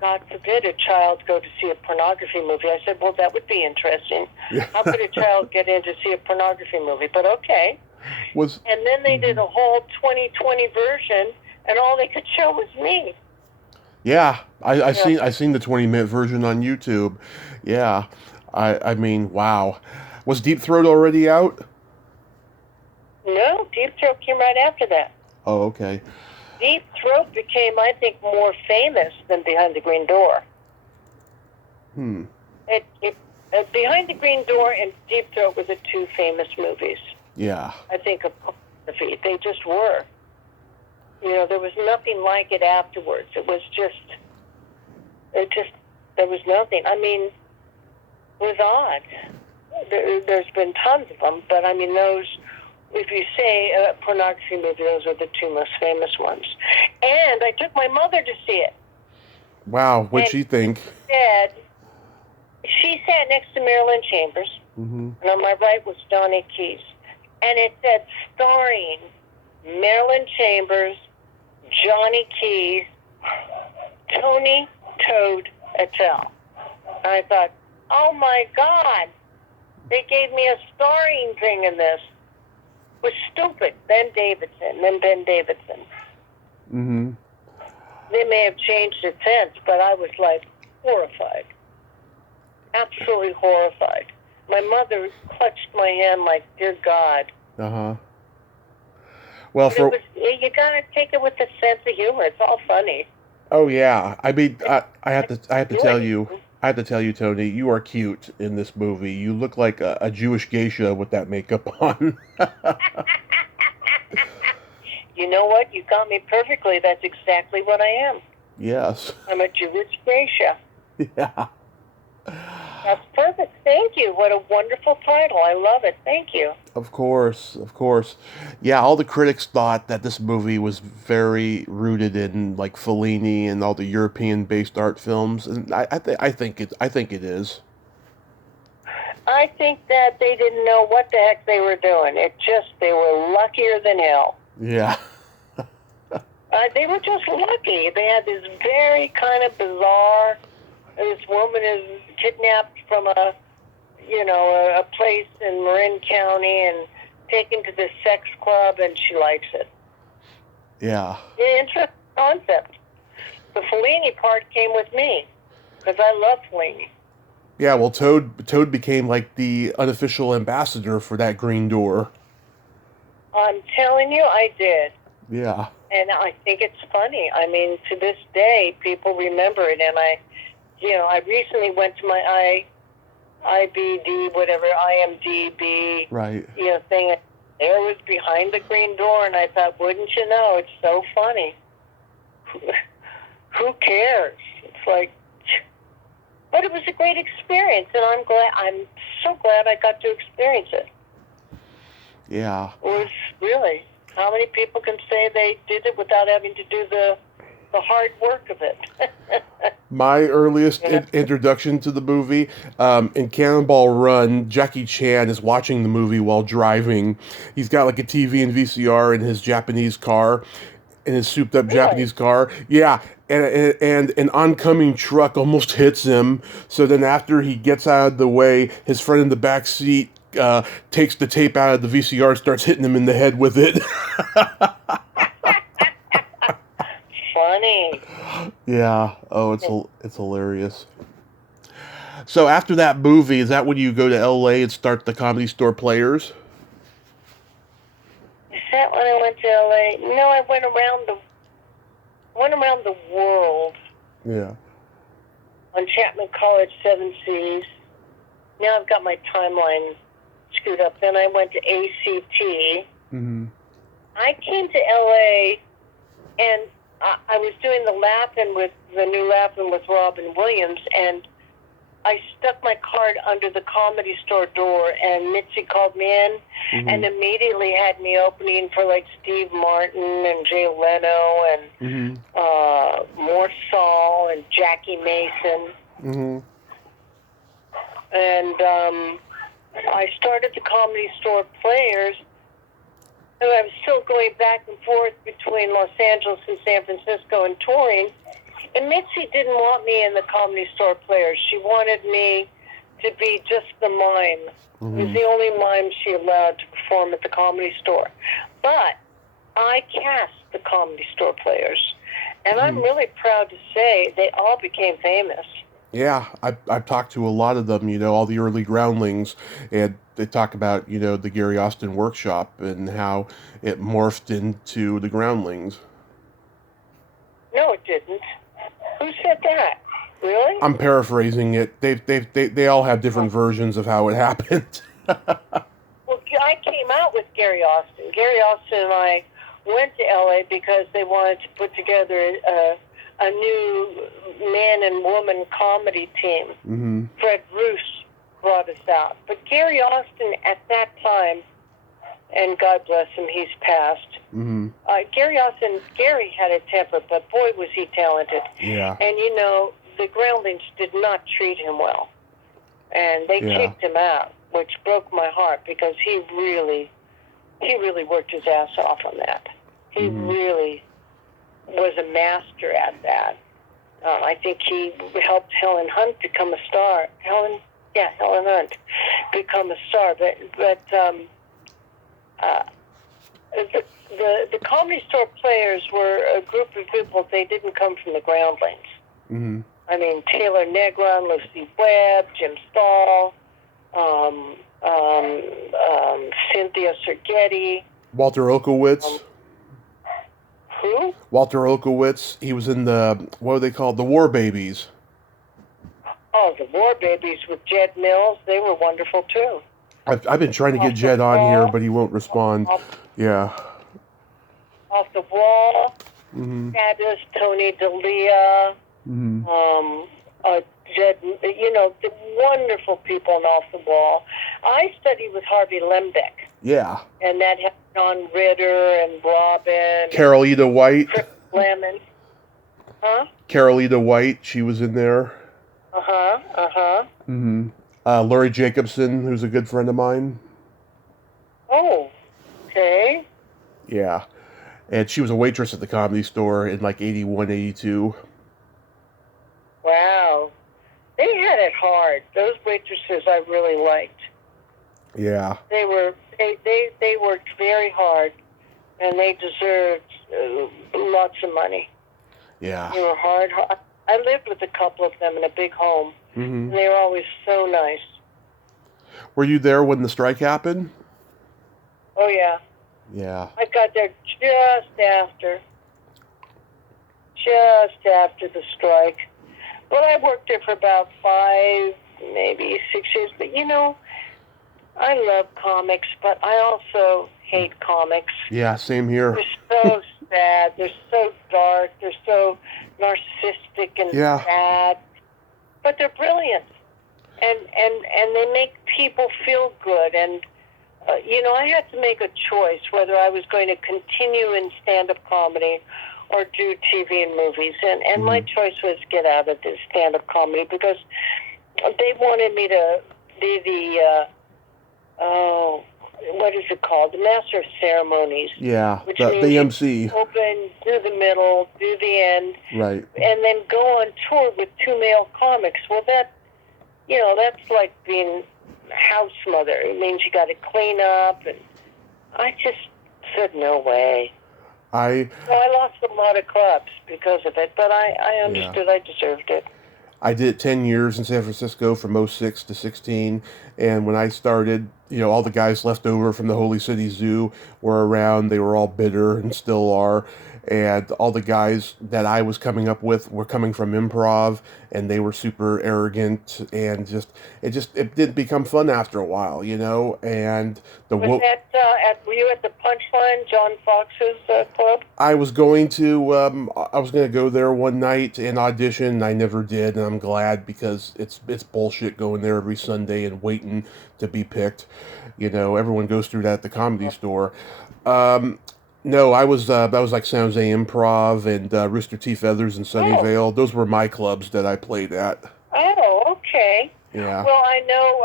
God forbid, a child go to see a pornography movie. I said, well, that would be interesting. Yeah. How could a child get in to see a pornography movie? But okay. And then they did a whole 2020 version, and all they could show was me. Yeah, I seen the 20-minute version on YouTube. Yeah, I mean, wow. Was Deep Throat already out? No, Deep Throat came right after that. Oh, okay. Deep Throat became, I think, more famous than Behind the Green Door. Behind the Green Door and Deep Throat were the two famous movies. Yeah. I think of pornography. They just were. There was nothing like it afterwards. There was nothing. I mean, it was odd. There's been tons of them, but I mean, those, if you say a pornography movie, those are the two most famous ones. And I took my mother to see it. Wow, what'd she think? She sat next to Marilyn Chambers, and on my right was Donnie Keyes. And it said, starring Marilyn Chambers, Johnny Keyes, Toni Attell. And I thought, oh my God, they gave me a starring thing in this. It was stupid. Ben Davidson. They may have changed it since, but I was like horrified. Absolutely horrified. My mother clutched my hand like, dear God. Well, you gotta take it with a sense of humor. It's all funny. Oh yeah, I mean, I have to tell you, Toni, you are cute in this movie. You look like a Jewish geisha with that makeup on. You know what? You got me perfectly. That's exactly what I am. Yes. I'm a Jewish geisha. Yeah. That's perfect. Thank you. What a wonderful title. I love it. Thank you. Of course. Yeah, all the critics thought that this movie was very rooted in like Fellini and all the European-based art films, and I think it is. I think that they didn't know what the heck they were doing. They were luckier than hell. Yeah. They were just lucky. They had this very kind of bizarre. This woman is kidnapped from a place in Marin County and taken to this sex club, and she likes it. Yeah. Interesting concept. The Fellini part came with me because I love Fellini. Yeah, well, Toad became like the unofficial ambassador for that green door. I'm telling you, I did. Yeah. And I think it's funny. I mean, to this day, people remember it. And I recently went to my IBD, whatever, IMDb, Right. thing. There was behind the green door, and I thought, wouldn't you know, it's so funny. Who cares? It's like, but it was a great experience, and I'm so glad I got to experience it. Yeah. It was really, how many people can say they did it without having to do the hard work of it? My earliest introduction to the movie, in Cannonball Run, Jackie Chan is watching the movie while driving. He's got like a TV and VCR in his Japanese car, in his souped-up Japanese car. Yeah, and an oncoming truck almost hits him. So then after he gets out of the way, his friend in the back seat takes the tape out of the VCR and starts hitting him in the head with it. Funny. Yeah. Oh, it's hilarious. So after that movie, is that when you go to LA and start the Comedy Store Players? Is that when I went to LA? No, I went around the world. Yeah. On Chapman College, 7 Cs. Now I've got my timeline screwed up. Then I went to ACT. Mm-hmm. I came to LA, and I was doing the new Laugh-In with Robin Williams, and I stuck my card under the Comedy Store door, and Mitzi called me in, and immediately had me opening for like Steve Martin and Jay Leno and Morse Saul and Jackie Mason. Mm-hmm. And I started the Comedy Store Players, and I was still going back and forth between Los Angeles and San Francisco and touring. And Mitzi didn't want me in the Comedy Store Players. She wanted me to be just the mime. It was the only mime she allowed to perform at the Comedy Store. But I cast the Comedy Store Players. And I'm really proud to say they all became famous. Yeah, I've talked to a lot of them, all the early groundlings, and they talk about, the Gary Austin workshop and how it morphed into the groundlings. No, it didn't. Who said that? Really? I'm paraphrasing it. They all have different versions of how it happened. Well, I came out with Gary Austin. Gary Austin and I went to LA because they wanted to put together a new man and woman comedy team. Mm-hmm. Fred Roos brought us out. But Gary Austin at that time, and God bless him, he's passed. Mm-hmm. Gary had a temper, but boy, was he talented. Yeah. And, the groundlings did not treat him well. And they kicked him out, which broke my heart because he really worked his ass off on that. He really was a master at that. I think he helped Helen Hunt become a star. Helen Hunt become a star. But the Comedy Store Players were a group of people. They didn't come from the groundlings. Mm-hmm. I mean, Taylor Negron, Lucy Webb, Jim Stahl, Cynthia Sergetti. Walter Okowitz. Who? Walter Okowitz. He was in what are they called? The War Babies. Oh, the War Babies with Jed Mills. They were wonderful, too. I've been trying to get Jed on here, but he won't respond. Yeah. Off the Wall. Mm-hmm. Fabulous Tony D'Elia. Mm-hmm. Jed, the wonderful people on Off the Wall. I studied with Harvey Lembeck. Yeah. And that had John Ritter and Robin. Carolita White. Chris Lemon. Huh? Carolita White, she was in there. Uh-huh. Mm-hmm. Laurie Jacobson, who's a good friend of mine. Oh, okay. Yeah. And she was a waitress at the Comedy Store in like 81, 82. Wow. They had it hard. Those waitresses I really liked. Yeah. They worked very hard, and they deserved lots of money. Yeah. They were hard. I lived with a couple of them in a big home Mm-hmm. and they were always so nice. Were you there when the strike happened? Oh, yeah. Yeah. I got there just after the strike. But I worked there for about 5, maybe 6 years. But, you know, I love comics, but I also hate comics. Yeah, same here. They're so sad. They're so dark. They're so narcissistic and sad. But they're brilliant. And they make people feel good. And, you know, I had to make a choice whether I was going to continue in stand-up comedy or do TV and movies. And my choice was get out of the stand-up comedy because they wanted me to be the, what is it called? The Master of Ceremonies. Yeah, which the means MC. Open, do the middle, do the end. Right. And then go on tour with 2 male comics. Well, that, you know, that's like being house mother. It means you got to clean up. And I just said, no way. So I lost a lot of clubs because of it, but I understood I deserved it. I did 10 years in San Francisco from 06 to 16, and when I started, you know, all the guys left over from the Holy City Zoo were around. They were all bitter and still are, and all the guys that I was coming up with were coming from improv, and they were super arrogant, and it didn't become fun after a while, you know. And were you at the Punchline, John Fox's club? I was going to go there one night and audition, and I never did, and I'm glad because it's bullshit going there every Sunday and waiting to be picked. You know, everyone goes through that at the Comedy Store. No, I was like San Jose Improv and Rooster Teeth Feathers in Sunnyvale. Those were my clubs that I played at. Oh, okay. Yeah. Well, I know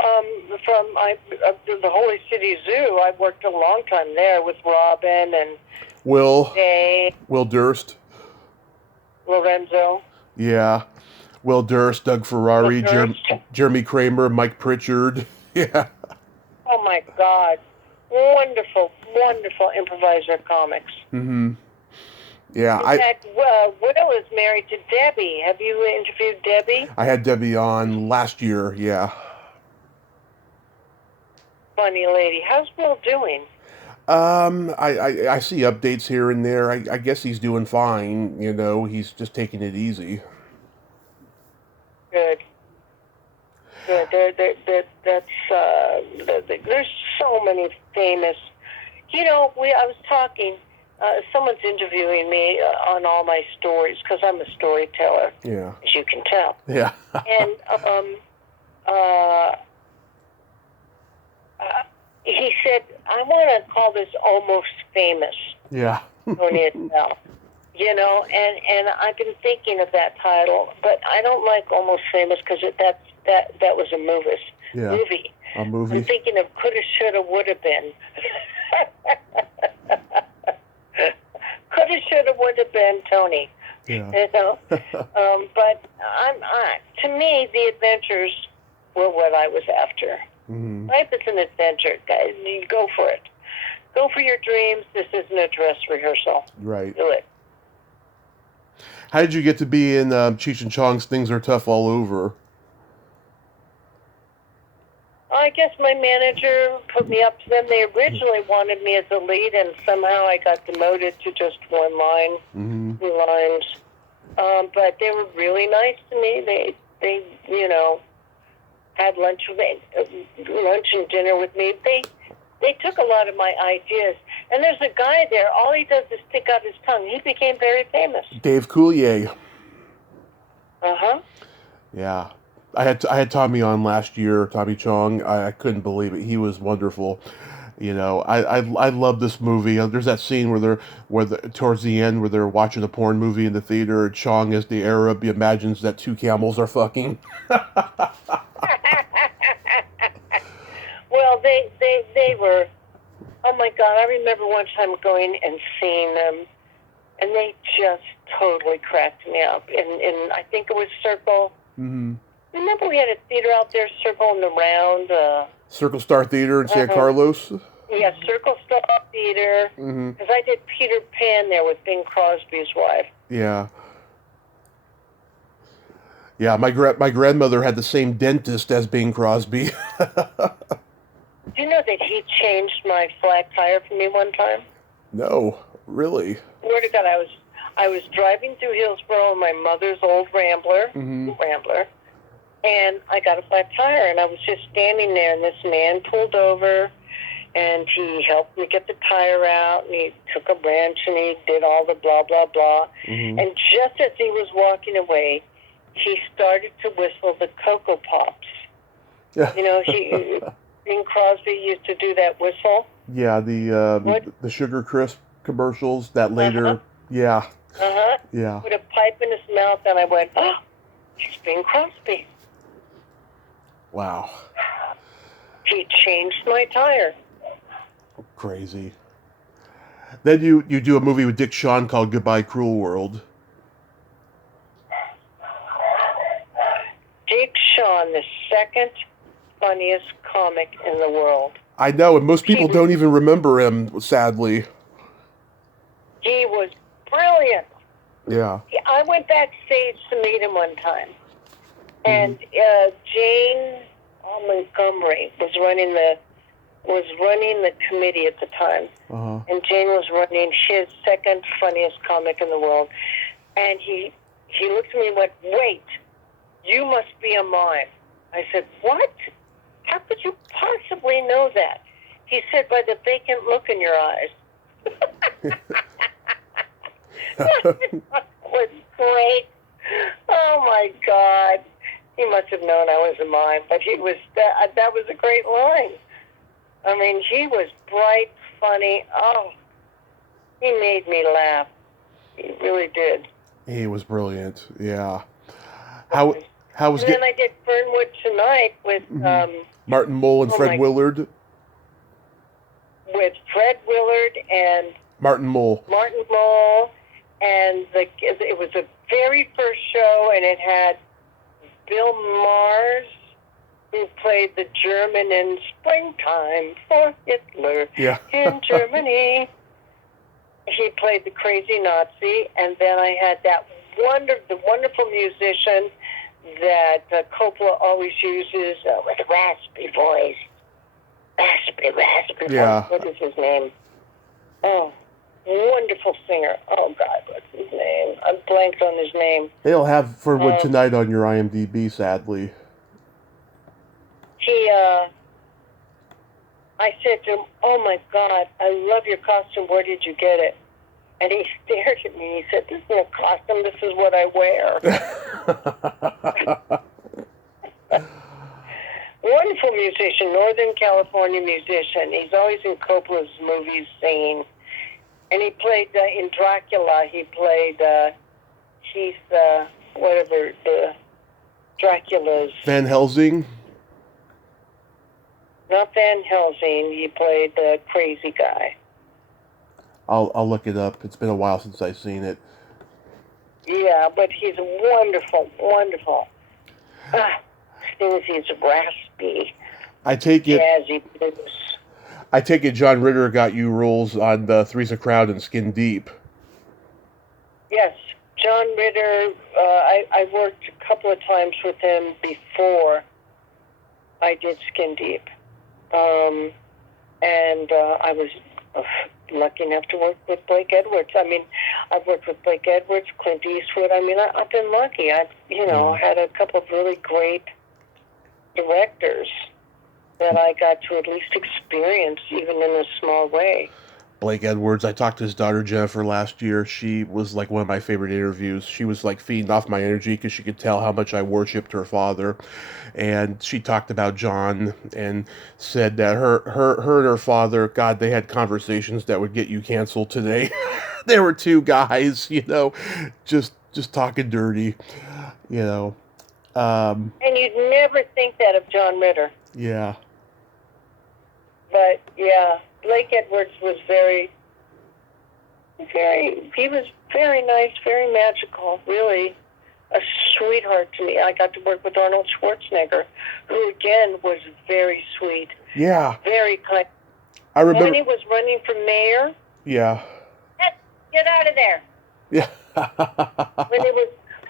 from the Holy City Zoo, I worked a long time there with Robin and Will Dave, Will Durst. Lorenzo. Yeah. Will Durst, Doug Ferrari, Jeremy Kramer, Mike Pritchard. Yeah. Oh, my God. Wonderful, wonderful improviser comics. Mm-hmm. Yeah. In fact, Will is married to Debbie. Have you interviewed Debbie? I had Debbie on last year, yeah. Funny lady. How's Will doing? I see updates here and there. I guess he's doing fine. You know, he's just taking it easy. Good. There's so many famous. You know, I was talking. Someone's interviewing me on all my stories because I'm a storyteller. Yeah. As you can tell. Yeah. And he said, I want to call this Almost Famous. Yeah. Toni Attell. You know, and I've been thinking of that title, but I don't like Almost Famous because that was a movie. Yeah. A movie. I'm thinking of Coulda, Shoulda, Woulda Been. Coulda, shoulda, woulda been Toni. Yeah. You know? But to me, the adventures were what I was after. Mm-hmm. Life is an adventure, guys. You go for it. Go for your dreams. This isn't a dress rehearsal. Right. Do it. How did you get to be in Cheech and Chong's Things Are Tough All Over? I guess my manager put me up to them. They originally wanted me as a lead, and somehow I got demoted to just one line, 2 lines. But they were really nice to me. They you know, had lunch and dinner with me. They took a lot of my ideas. And there's a guy there. All he does is stick out his tongue. He became very famous. Dave Coulier. Uh-huh. Yeah. I had Tommy on last year, Tommy Chong. I couldn't believe it. He was wonderful. You know, I love this movie. There's that scene towards the end where they're watching a porn movie in the theater, and Chong, as the Arab, he imagines that 2 camels are fucking. Well, they were. Oh my God! I remember one time going and seeing them, and they just totally cracked me up. And I think it was Circle. Mm-hmm. Remember we had a theater out there, Circle in the Round. Circle Star Theater in San Carlos. Yeah, Circle Star Theater. Because I did Peter Pan there with Bing Crosby's wife. Yeah. Yeah, my grandmother had the same dentist as Bing Crosby. Do you know that he changed my flat tire for me one time? No, really. Swear to God, I was driving through Hillsborough in my mother's old Rambler, and I got a flat tire, and I was just standing there, and this man pulled over, and he helped me get the tire out, and he took a wrench, and he did all the blah, blah, blah. And just as he was walking away, he started to whistle the Cocoa Pops. Yeah. You know, Bing Crosby used to do that whistle. Yeah, the Sugar Crisp commercials that later. Yeah. Yeah. With a pipe in his mouth, and I went, oh, it's Bing Crosby. Wow. He changed my tire. Crazy. Then you do a movie with Dick Shawn called Goodbye Cruel World. Dick Shawn, the second funniest comic in the world. I know, and most people don't even remember him, sadly. He was brilliant. Yeah. I went backstage to meet him one time, and Jane Montgomery was running the committee at the time, and Jane was running his second funniest comic in the world, and he looked at me and went, "Wait, you must be a mime." I said, "What? How could you possibly know that?" He said, "By the vacant look in your eyes." It was great. Oh my God. He must have known I was a mime, but that was a great line. I mean, he was bright, funny. Oh, he made me laugh. He really did. He was brilliant. Yeah. How was And then I did Fernwood Tonight with Martin Mull and Fred Willard. With Fred Willard and Martin Mull. And it was the very first show, and it had Bill Mars, who played the German in Springtime for Hitler in Germany. He played the crazy Nazi, and then I had the wonderful musician that Coppola always uses with a raspy voice. Raspy voice. What is his name? Oh, wonderful singer. Oh, God, what's his name? I'm blanked on his name. They'll have Fernwood Tonight on your IMDb, sadly. I said to him, "Oh, my God, I love your costume. Where did you get it?" And he stared at me. He said, "This is no costume. This is what I wear." Wonderful musician, Northern California musician. He's always in Coppola's movies singing. And he played in Dracula. He played Dracula's. Van Helsing? Not Van Helsing. He played the crazy guy. I'll look it up. It's been a while since I've seen it. Yeah, but he's wonderful. He's raspy. I take it. Jazzy blues. I take it John Ritter got you roles on the Three's a Crowd and Skin Deep. Yes, John Ritter. I worked a couple of times with him before I did Skin Deep. And I was lucky enough to work with Blake Edwards. I mean, I've worked with Blake Edwards, Clint Eastwood. I mean, I've been lucky. I've had a couple of really great directors that I got to at least experience, even in a small way. Blake Edwards, I talked to his daughter Jennifer last year. She was like one of my favorite interviews. She was like feeding off my energy because she could tell how much I worshipped her father. And she talked about John and said that her and her father, God, they had conversations that would get you canceled today. There were two guys, just talking dirty, And you'd never think that of John Ritter. Yeah. But yeah, Blake Edwards was he was very nice, very magical, really a sweetheart to me. I got to work with Arnold Schwarzenegger, who again was very sweet. Yeah. Very kind. I remember when he was running for mayor. Yeah. Get out of there. Yeah.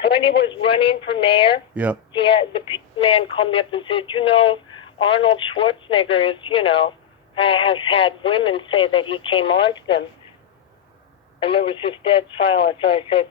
when he was running for mayor, Yep. he had the man called me up and said, Arnold Schwarzenegger has had women say that he came on to them. And there was this dead silence. And I said,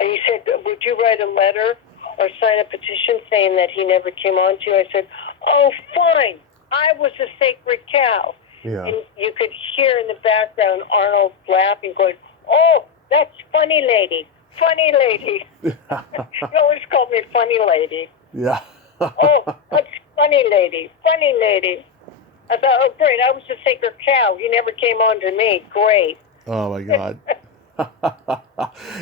and he said, would you write a letter or sign a petition saying that he never came on to you? I said, oh, fine. I was a sacred cow. Yeah. And you could hear in the background Arnold laughing, going, oh, that's funny lady. Funny lady. He always called me funny lady. Yeah. Oh, that's funny lady. Funny lady. I thought, oh, great. I was a sacred cow. He never came on to me. Great. Oh, my God.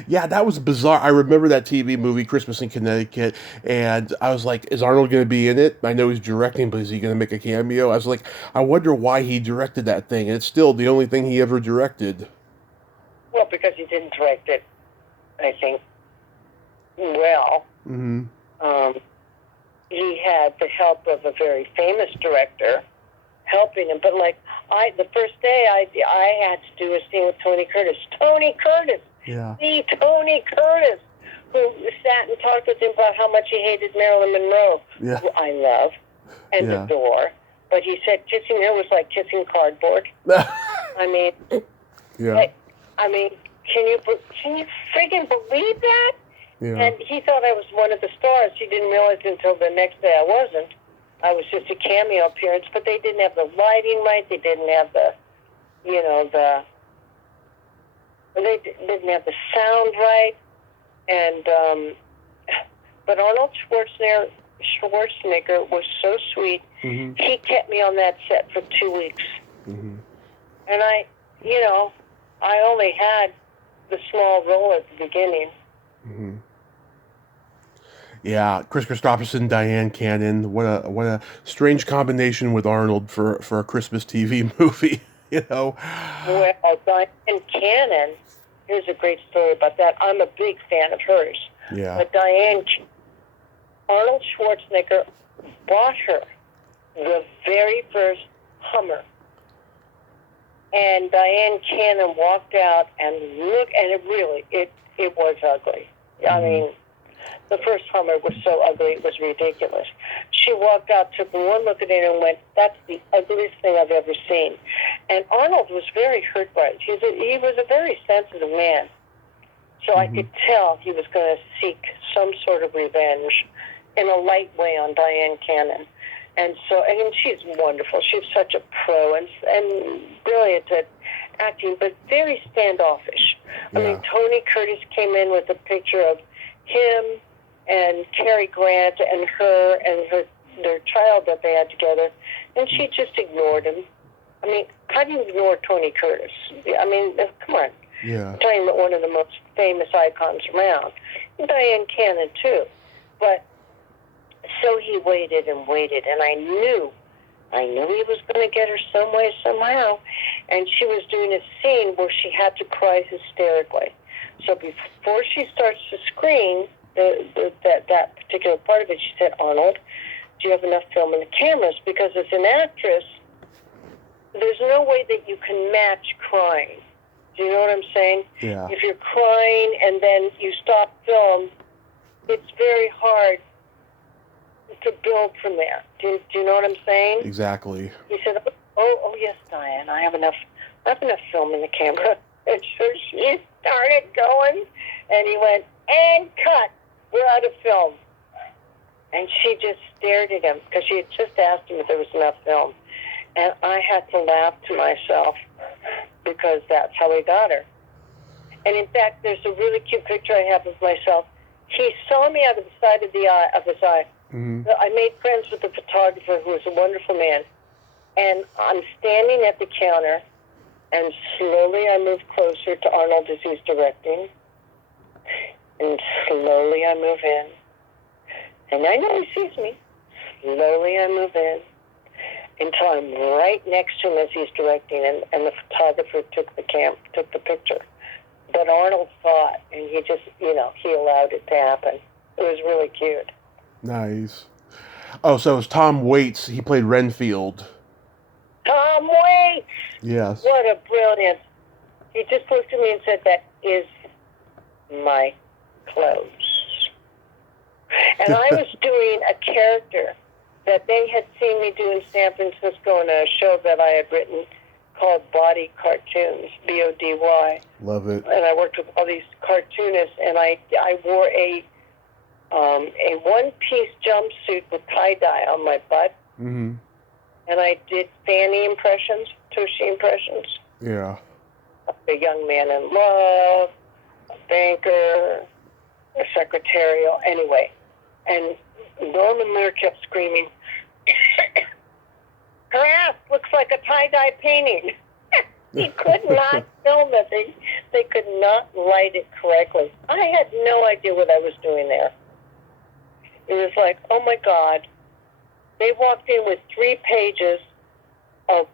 Yeah, that was bizarre. I remember that TV movie, Christmas in Connecticut, and I was like, is Arnold going to be in it? I know he's directing, but is he going to make a cameo? I was like, I wonder why he directed that thing. And it's still the only thing he ever directed. Well, because he didn't direct it, I think, well. Mm-hmm. He had the help of a very famous director helping him. But, the first day I had to do a scene with Tony Curtis. Tony Curtis! Yeah. The Tony Curtis! Who sat and talked with him about how much he hated Marilyn Monroe, Yeah. who I love and Yeah. adore. But he said kissing her was like kissing cardboard. I mean, Yeah. can you friggin' believe that? Yeah. And he thought I was one of the stars. He didn't realize until the next day I wasn't. I was just a cameo appearance, but they didn't have the lighting right. They didn't have they didn't have the sound right. And, but Arnold Schwarzenegger was so sweet. Mm-hmm. He kept me on that set for 2 weeks. Mm-hmm. And I only had the small role at the beginning. Mm-hmm. Yeah, Chris Christopherson, Diane Cannon. What a strange combination with Arnold for a Christmas TV movie. Well, Diane Cannon. Here's a great story about that. I'm a big fan of hers. Yeah. But Arnold Schwarzenegger bought her the very first Hummer. And Diane Cannon walked out and looked, and it was ugly. I mean, the first Hummer was so ugly, it was ridiculous. She walked out, took one look at it, and went, that's the ugliest thing I've ever seen. And Arnold was very hurt by it. He was a very sensitive man. So I could tell he was going to seek some sort of revenge in a light way on Diane Cannon. And she's wonderful. She's such a pro and brilliant at acting, but very standoffish. Yeah. I mean, Tony Curtis came in with a picture of him and Cary Grant and her and their child that they had together, and she just ignored him. I mean, how do you ignore Tony Curtis? I mean, come on. Yeah. I'm talking about one of the most famous icons around. And Diane Cannon, too. But so he waited and waited, and I knew he was going to get her some way, somehow. And she was doing a scene where she had to cry hysterically. So before she starts to scream, that particular part of it, she said, Arnold, do you have enough film in the cameras? Because as an actress, there's no way that you can match crying. Do you know what I'm saying? Yeah. If you're crying and then you stop film, it's very hard to build from there. Do you know what I'm saying? Exactly. He said, oh yes, Diane, I have enough film in the camera. And so she started going, and he went, and cut. We're out of film. And she just stared at him because she had just asked him if there was enough film. And I had to laugh to myself because that's how he got her. And in fact, there's a really cute picture I have of myself. He saw me out of the side of his eye. Mm-hmm. I made friends with the photographer who was a wonderful man. And I'm standing at the counter, and slowly I move closer to Arnold as he's directing. And slowly I move in. And I know he sees me. Slowly I move in until I'm right next to him as he's directing, and the photographer took the picture. But Arnold saw it, and he just, he allowed it to happen. It was really cute. Nice. Oh, so it was Tom Waits. He played Renfield. Tom Waits! Yes. What a brilliant. He just looked at me and said, that is my clothes. And I was doing a character that they had seen me do in San Francisco in a show that I had written called Body Cartoons, BODY. Love it. And I worked with all these cartoonists, and I wore a one-piece jumpsuit with tie-dye on my butt. Mm-hmm. And I did Fanny impressions, Tushy impressions. Yeah. A young man in love, a banker, a secretarial, anyway. And Norman Lear kept screaming, her ass looks like a tie-dye painting. He could not film it. They could not light it correctly. I had no idea what I was doing there. It was like, oh my God. They walked in with 3 pages of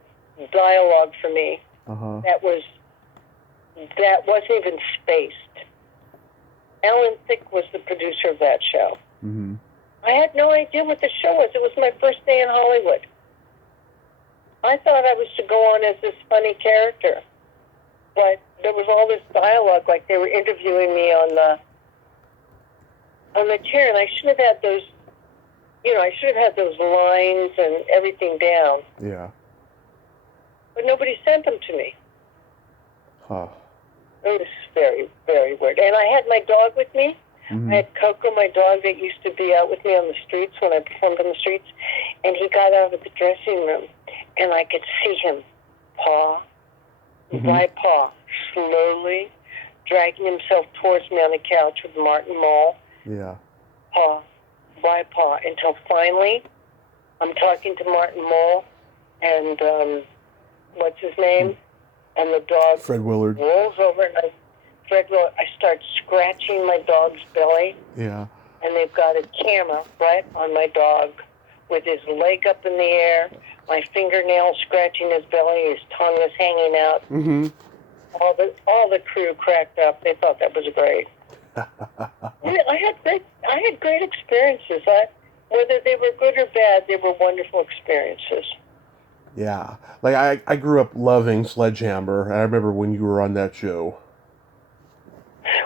dialogue for me. Uh-huh. That wasn't even spaced. Alan Thicke was the producer of that show. Mm-hmm. I had no idea what the show was. It was my first day in Hollywood. I thought I was to go on as this funny character, but there was all this dialogue, like they were interviewing me on the chair, and I should have had those, I should have had those lines and everything down. Yeah. But nobody sent them to me. Huh. It was very, very weird. And I had my dog with me. Mm-hmm. I had Coco, my dog, that used to be out with me on the streets when I performed on the streets. And he got out of the dressing room, and I could see him paw by paw, slowly dragging himself towards me on the couch with Martin Mull. Yeah. Paw by paw, until finally I'm talking to Martin Mull and what's his name? And the dog Fred Willard rolls over, and I start scratching my dog's belly. Yeah. And they've got a camera right on my dog with his leg up in the air, my fingernails scratching his belly, his tongue is hanging out. Mm-hmm. All the crew cracked up. They thought that was great. I had great experiences. Whether they were good or bad, they were wonderful experiences. Yeah. Like, I grew up loving Sledgehammer. I remember when you were on that show.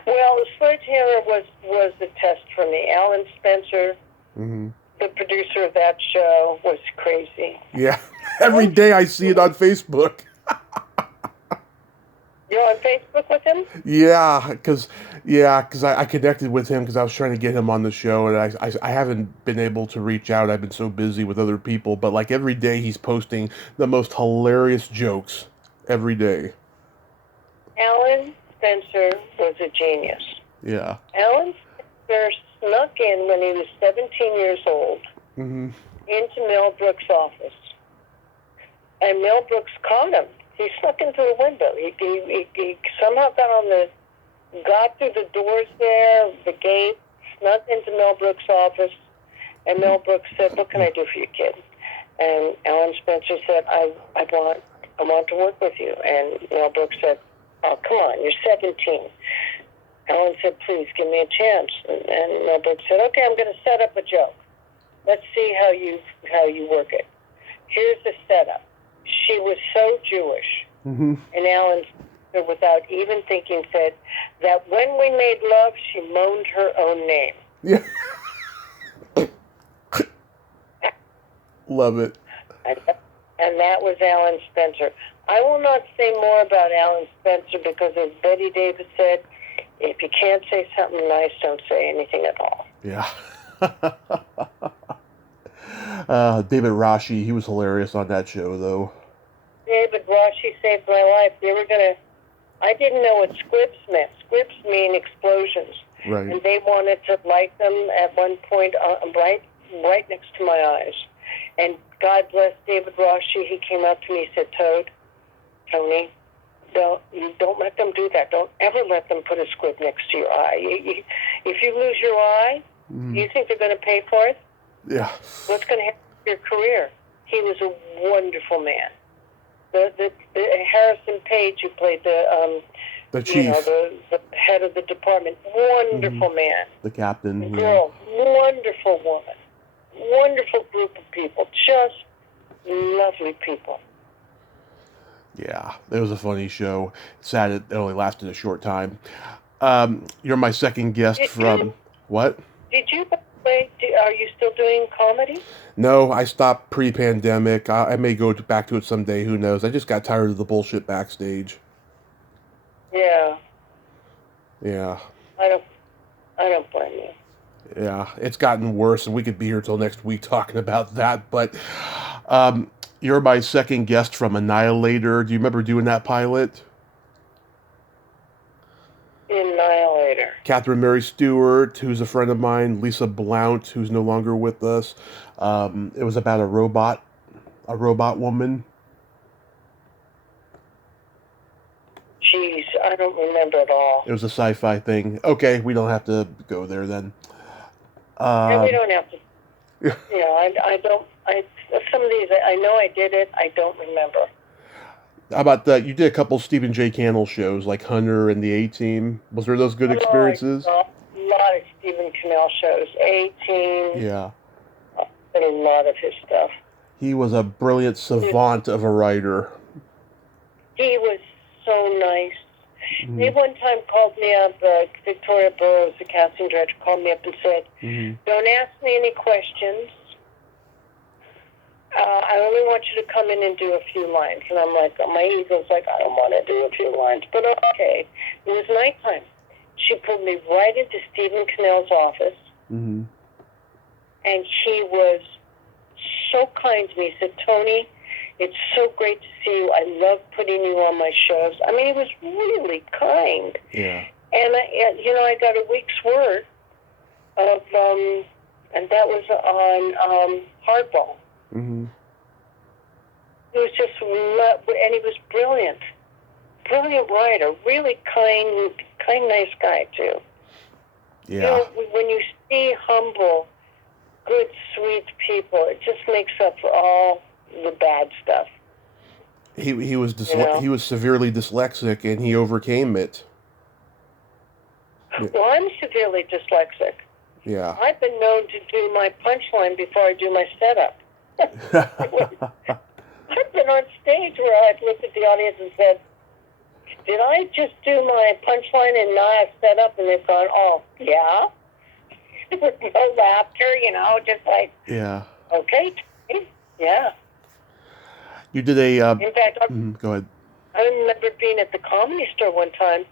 Well, Sledgehammer was the test for me. Alan Spencer, the producer of that show, was crazy. Yeah. Every day I see it on Facebook. You're on Facebook with him? Yeah, because I connected with him because I was trying to get him on the show, and I haven't been able to reach out. I've been so busy with other people, but like every day he's posting the most hilarious jokes every day. Alan Spencer was a genius. Yeah. Alan Spencer snuck in when he was 17 years old into Mel Brooks' office, and Mel Brooks caught him. He snuck into the window. He somehow got through the doors there, the gate, snuck into Mel Brooks' office, and Mel Brooks said, "What can I do for you, kid?" And Alan Spencer said, "I want to work with you." And Mel Brooks said, "Oh, come on, you're 17." Alan said, "Please give me a chance." And Mel Brooks said, "Okay, I'm going to set up a joke. Let's see how you work it. Here's the setup. She was so Jewish." And Alan, without even thinking, said that when we made love, she moaned her own name. Yeah. Love it. And that was Alan Spencer. I will not say more about Alan Spencer because, as Betty Davis said, if you can't say something nice, don't say anything at all. Yeah. David Rashi, he was hilarious on that show, though. David Rashi saved my life. I didn't know what squibs meant. Squibs mean explosions. Right. And they wanted to light them at one point right next to my eyes. And God bless David Rashi. He came up to me and said, Toni, don't let them do that. Don't ever let them put a squib next to your eye. If you lose your eye, you think they're going to pay for it? Yeah. What's going to happen to your career? He was a wonderful man. The Harrison Page, who played the chief, the head of the department, wonderful man. The captain. The girl, wonderful woman, wonderful group of people, just lovely people. Yeah, it was a funny show. Sad it only lasted a short time. You're my second guest from what? Did you, wait, are you still doing comedy? No, I stopped pre-pandemic. I may go back to it someday. Who knows? I just got tired of the bullshit backstage. Yeah, Yeah, I don't, I don't blame you. yeah. It's gotten worse, and we could be here till next week talking about that. But um, you're my second guest from Annihilator. Do you remember doing that pilot? Annihilator. Catherine Mary Stewart, who's a friend of mine, Lisa Blount, who's no longer with us. It was about a robot woman. Jeez, I don't remember at all. It was a sci-fi thing. Okay, we don't have to go there then. And we Um, don't have to. yeah. You know, I don't. Some of these, I know I did it. I don't remember. How about that? You did a couple Stephen J. Cannell shows, like Hunter and the A-Team. Was there those good experiences? A lot of Stephen Cannell shows. 18. Yeah. But a lot of his stuff. He was a brilliant savant of a writer. He was so nice. Mm-hmm. He one time called me up, Victoria Burrows, the casting director, called me up and said, don't ask me any questions. I only want you to come in and do a few lines. And I'm like, my ego's like, I don't want to do a few lines, but okay. It was nighttime. She pulled me right into Stephen Cannell's office, and he was so kind to me. He said, Toni, it's so great to see you. I love putting you on my shows. I mean, he was really kind. Yeah. And, I got a week's worth of, and that was on Hardball. Mm-hmm. He was just, and he was brilliant. Brilliant writer. Really kind, nice guy, too. Yeah. You know, when you see humble, good, sweet people, it just makes up for all the bad stuff. He was he was severely dyslexic, and he overcame it. Well, I'm severely dyslexic. Yeah. I've been known to do my punchline before I do my setup. I've been on stage where I've looked at the audience and said, did I just do my punchline and not have setup? And they've gone, oh, yeah? With no laughter, just like, Yeah. okay, yeah. You did a... In fact, go ahead. I remember being at the Comedy Store one time,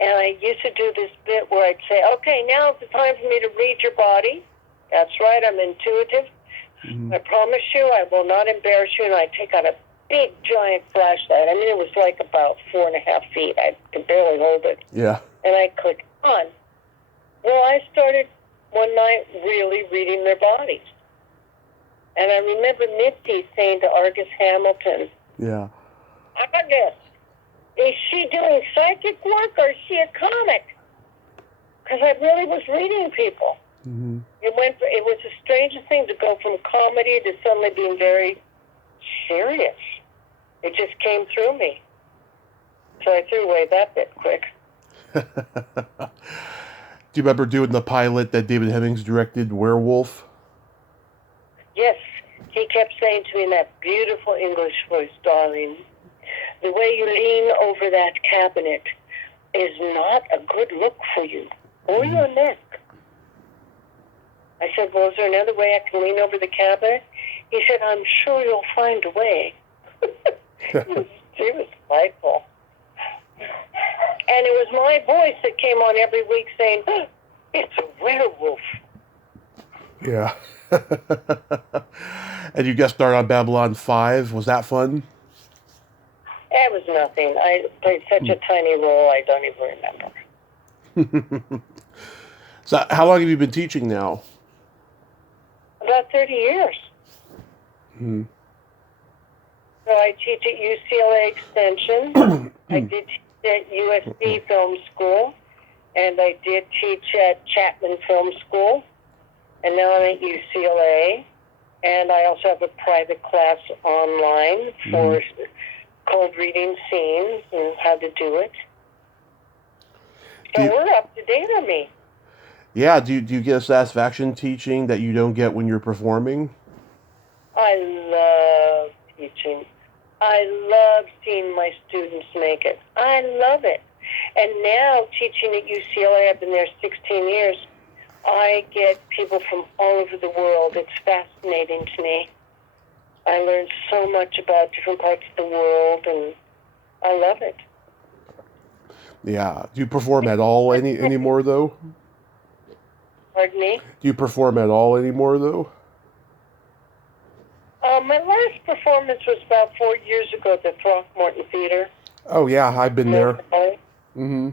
and I used to do this bit where I'd say, okay, now it's the time for me to read your body. That's right, I'm intuitive. I promise you I will not embarrass you. And I'd take out a big, giant flashlight. I mean, it was like about 4.5 feet. I could barely hold it. Yeah. And I'd click on. Well, I started one night really reading their bodies. And I remember Nifty saying to Argus Hamilton, Yeah. Argus, is she doing psychic work or is she a comic? Because I really was reading people. It was the strangest thing to go from comedy to suddenly being very serious. It just came through me. So I threw away that bit quick. Do you remember doing the pilot that David Hemmings directed, Werewolf? Yes. He kept saying to me in that beautiful English voice, darling, the way you lean over that cabinet is not a good look for you or your neck. I said, well, is there another way I can lean over the cabinet? He said, I'm sure you'll find a way. He was delightful. And it was my voice that came on every week saying, oh, it's a werewolf. Yeah. And you guest starred on Babylon 5. Was that fun? It was nothing. I played such a tiny role, I don't even remember. So how long have you been teaching now? About 30 years. So I teach at UCLA Extension. I did teach at USC Film School. And I did teach at Chapman Film School. And now I'm at UCLA. And I also have a private class online for cold reading scenes and how to do it. So we're up to date on me. Yeah, do you get a satisfaction teaching that you don't get when you're performing? I love teaching. I love seeing my students make it. I love it. And now, teaching at UCLA, I've been there 16 years, I get people from all over the world. It's fascinating to me. I learn so much about different parts of the world, and I love it. Yeah. Do you perform at all anymore, though? Pardon me? Do you perform at all anymore, though? My last performance was about 4 years ago at the Throckmorton Theater. Oh, yeah, I've been there. Mm-hmm.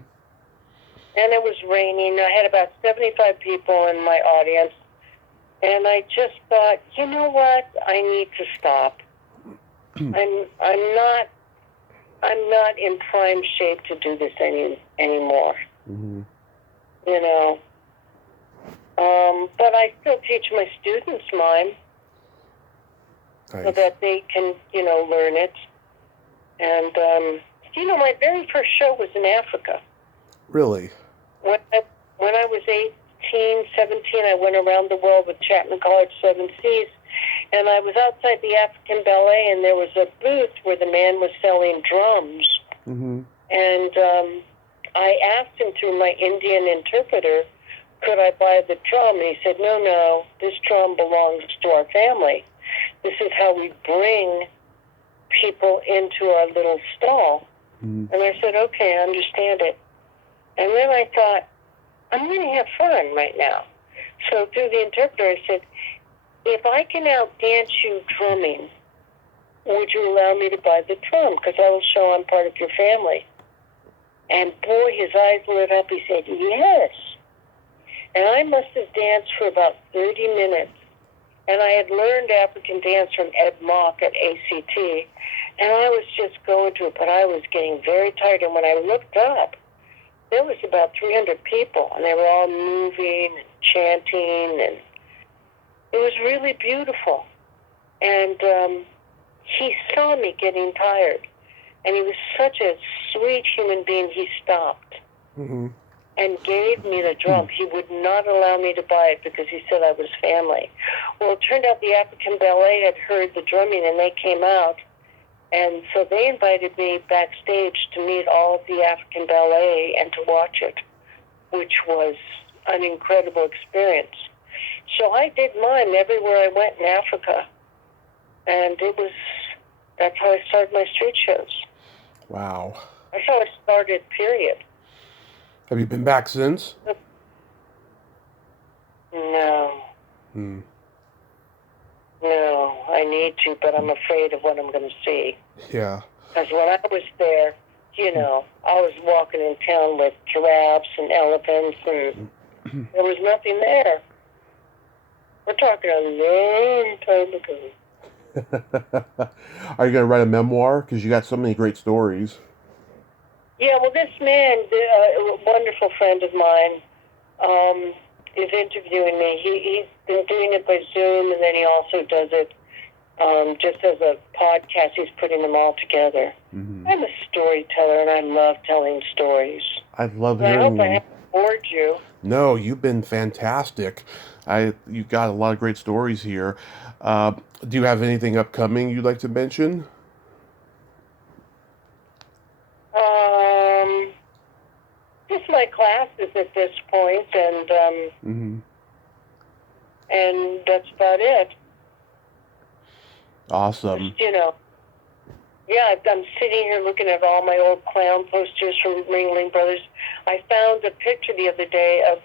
And it was raining. I had about 75 people in my audience. And I just thought, you know what? I need to stop. I'm not in prime shape to do this anymore. Mm-hmm. You know. But I still teach my students mime. Nice. So that they can, learn it. And, my very first show was in Africa. Really? When I was 18, 17, I went around the world with Chapman College 7 Seas, and I was outside the African Ballet, and there was a booth where the man was selling drums. Mm-hmm. And I asked him through my Indian interpreter, could I buy the drum? And he said, no, this drum belongs to our family. This is how we bring people into our little stall. Mm-hmm. And I said, okay, I understand it. And then I thought, I'm going to have fun right now. So through the interpreter, I said, if I can outdance you drumming, would you allow me to buy the drum? Because I will show I'm part of your family. And boy, his eyes lit up. He said, yes. And I must have danced for about 30 minutes. And I had learned African dance from Ed Mock at ACT. And I was just going to it, but I was getting very tired. And when I looked up, there was about 300 people, and they were all moving and chanting, and it was really beautiful. And he saw me getting tired, and he was such a sweet human being. He stopped and gave me the drum. He would not allow me to buy it because he said I was family. Well, it turned out the African Ballet had heard the drumming, and they came out. And so they invited me backstage to meet all of the African Ballet and to watch it, which was an incredible experience. So I did mime everywhere I went in Africa. And that's how I started my street shows. Wow. That's how I started, period. Have you been back since? No. No, I need to, but I'm afraid of what I'm going to see. Yeah. Because when I was there, I was walking in town with giraffes and elephants, and there was nothing there. We're talking a long time ago. Are you going to write a memoir? Because you got so many great stories. Yeah, well, this man, a wonderful friend of mine, is interviewing me. He's been doing it by Zoom, and then he also does it just as a podcast. He's putting them all together. Mm-hmm. I'm a storyteller, and I love telling stories. I love hearing them. I hope I haven't bored you. No, you've been fantastic. You've got a lot of great stories here. Do you have anything upcoming you'd like to mention? Just my classes at this point, and and that's about it. Awesome. Just, I'm sitting here looking at all my old clown posters from Ringling Brothers. I found a picture the other day of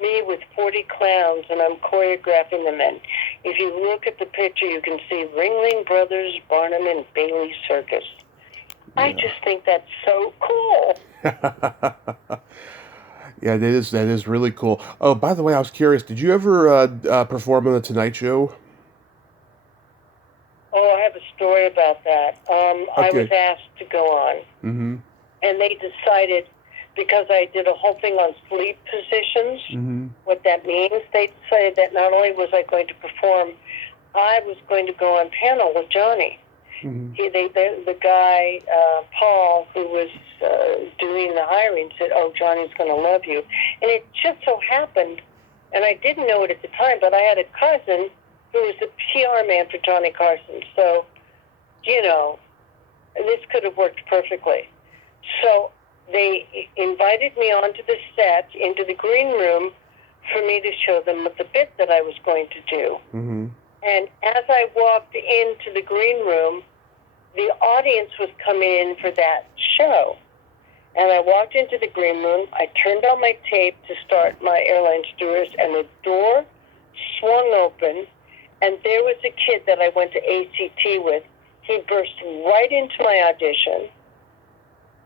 me with 40 clowns, and I'm choreographing them. And if you look at the picture, you can see Ringling Brothers, Barnum, and Bailey Circus. Yeah. I just think that's so cool. Yeah, that is really cool. Oh, by the way, I was curious. Did you ever perform on The Tonight Show? Oh, I have a story about that. Okay. I was asked to go on. Mm-hmm. And they decided, because I did a whole thing on sleep positions, what that means, they decided that not only was I going to perform, I was going to go on panel with Johnny. Mm-hmm. The guy, Paul, who was doing the hiring, said, oh, Johnny's going to love you. And it just so happened, and I didn't know it at the time, but I had a cousin who was the PR man for Johnny Carson. So, this could have worked perfectly. So they invited me onto the set, into the green room, for me to show them the bit that I was going to do. Mm-hmm. And as I walked into the green room, the audience was coming in for that show. And I walked into the green room, I turned on my tape to start my airline stewardess, and the door swung open, and there was a kid that I went to ACT with. He burst right into my audition,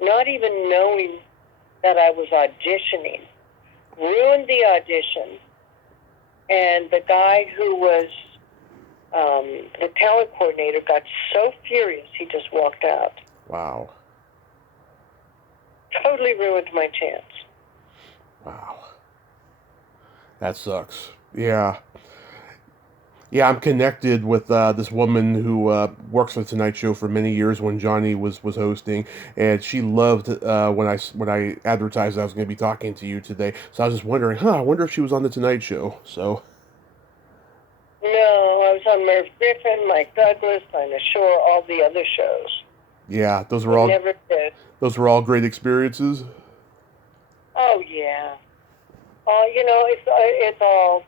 not even knowing that I was auditioning, ruined the audition, and the guy who was the talent coordinator got so furious he just walked out. Wow. Totally ruined my chance. Wow. That sucks. Yeah. Yeah, I'm connected with this woman who works for the Tonight Show for many years when Johnny was hosting, and she loved when I advertised I was going to be talking to you today. So I was just wondering, I wonder if she was on the Tonight Show. So. No, I was on Merv Griffin, Mike Douglas, Dinah Shore, all the other shows. Yeah, those were all. Never did. Those were all great experiences. Oh yeah. It's all,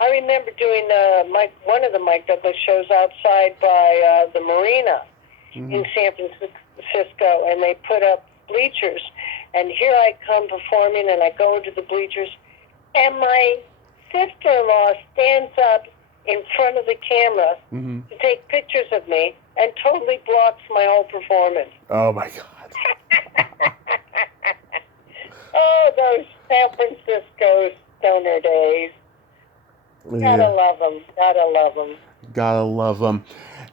I remember doing one of the Mike Douglas shows outside by the marina in San Francisco, and they put up bleachers. And here I come performing, and I go into the bleachers, and my sister-in-law stands up in front of the camera to take pictures of me and totally blocks my whole performance. Oh, my God. Oh, those San Francisco stoner days. Yeah. Gotta love them. Gotta love them. Gotta love them.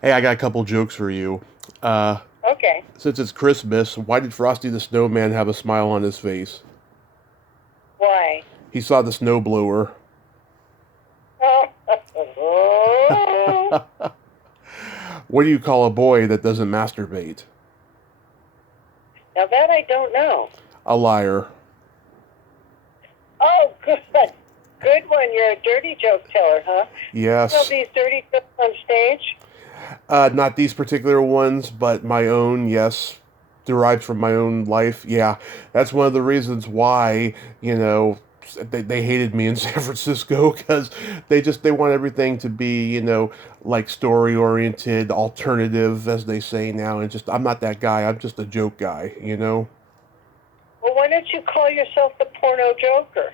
Hey, I got a couple jokes for you. Okay. Since it's Christmas, why did Frosty the Snowman have a smile on his face? Why? He saw the snowblower. What do you call a boy that doesn't masturbate? Now that I don't know. A liar. Oh, good. Good one. You're a dirty joke teller, huh? Yes. You know these dirty jokes on stage? Not these particular ones, but my own, yes. Derived from my own life. Yeah. That's one of the reasons why, they hated me in San Francisco, because they want everything to be, like story-oriented, alternative, as they say now, and I'm not that guy. I'm just a joke guy, Well, why don't you call yourself the porno joker?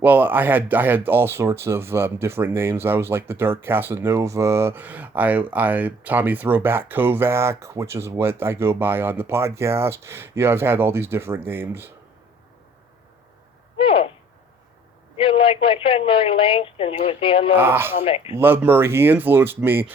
Well, I had all sorts of different names. I was like the Dark Casanova. I Tommy Throwback Kovac, which is what I go by on the podcast. I've had all these different names. You're like my friend Murray Langston, who was the unknown comic. Love Murray. He influenced me.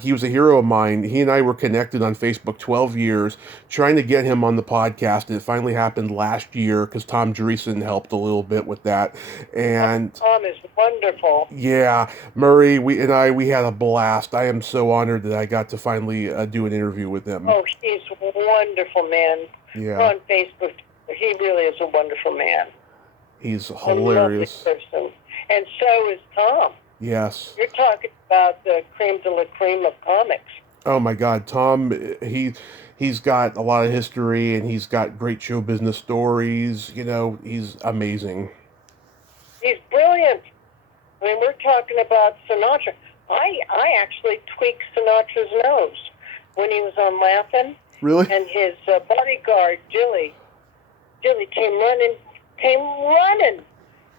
He was a hero of mine. He and I were connected on Facebook 12 years, trying to get him on the podcast. And it finally happened last year because Tom Dreesen helped a little bit with that. And Tom is wonderful. Yeah, Murray, we had a blast. I am so honored that I got to finally do an interview with him. Oh, he's a wonderful man. Yeah. We're on Facebook. He really is a wonderful man. He's hilarious. A lovely person. And so is Tom. Yes. You're talking about the creme de la creme of comics. Oh my God, Tom, he's got a lot of history, and he's got great show business stories. He's amazing. He's brilliant. I mean, we're talking about Sinatra. I actually tweaked Sinatra's nose when he was on Laughing. Really? And his bodyguard, Jilly came running.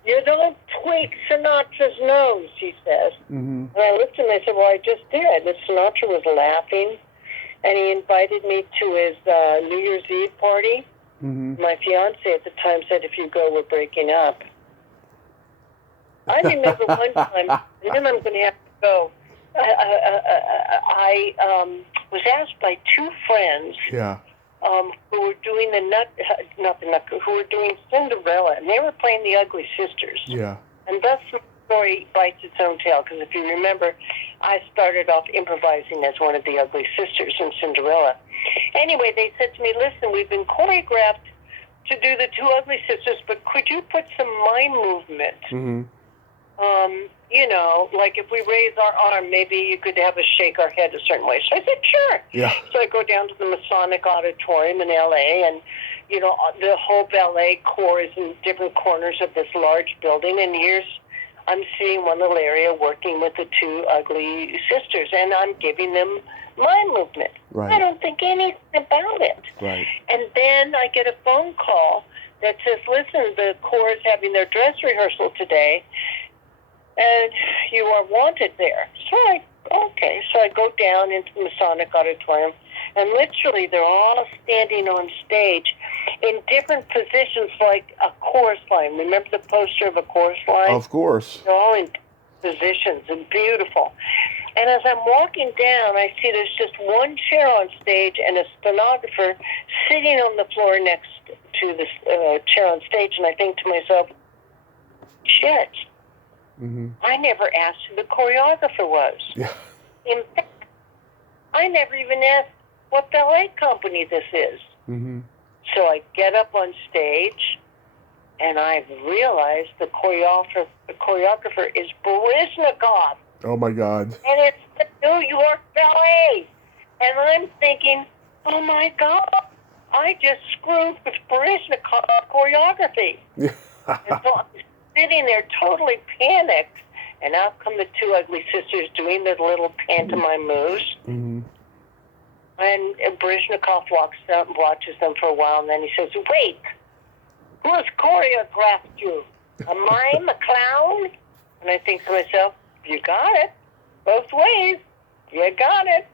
You don't tweak Sinatra's nose, he says. Mm-hmm. And I looked at him and I said, well, I just did. And Sinatra was laughing, and he invited me to his New Year's Eve party. Mm-hmm. My fiance at the time said, if you go, we're breaking up. I remember one time, and then I'm going to have to go, I was asked by two friends who were doing who were doing Cinderella, and they were playing the Ugly Sisters. Yeah. And thus the story bites its own tail, because if you remember, I started off improvising as one of the Ugly Sisters in Cinderella. Anyway, they said to me, listen, we've been choreographed to do the two Ugly Sisters, but could you put some mime movement? Mm-hmm. Like if we raise our arm, maybe you could have us shake our head a certain way. So I said, sure. Yeah. So I go down to the Masonic Auditorium in L.A., and, the whole ballet corps is in different corners of this large building, and I'm seeing one little area working with the two ugly sisters, and I'm giving them mind movement. Right. I don't think anything about it. Right. And then I get a phone call that says, listen, the corps is having their dress rehearsal today, and you are wanted there. So I go down into the Masonic Auditorium, and literally they're all standing on stage in different positions like a chorus line. Remember the poster of a chorus line? Of course. They're all in positions and beautiful. And as I'm walking down, I see there's just one chair on stage and a stenographer sitting on the floor next to the chair on stage, and I think to myself, shit, I never asked who the choreographer was. Yeah. In fact, I never even asked what ballet company this is. So I get up on stage, and I realize the choreographer is Baryshnikov. Oh, my God. And it's the New York Ballet. And I'm thinking, oh, my God, I just screwed with Baryshnikov's choreography. And so I'm sitting there totally panicked, and out come the two ugly sisters doing their little pantomime moves. And Baryshnikov walks up and watches them for a while, and then he says, wait, who's choreographed you? A mime, a clown? And I think to myself, you got it. Both ways. You got it.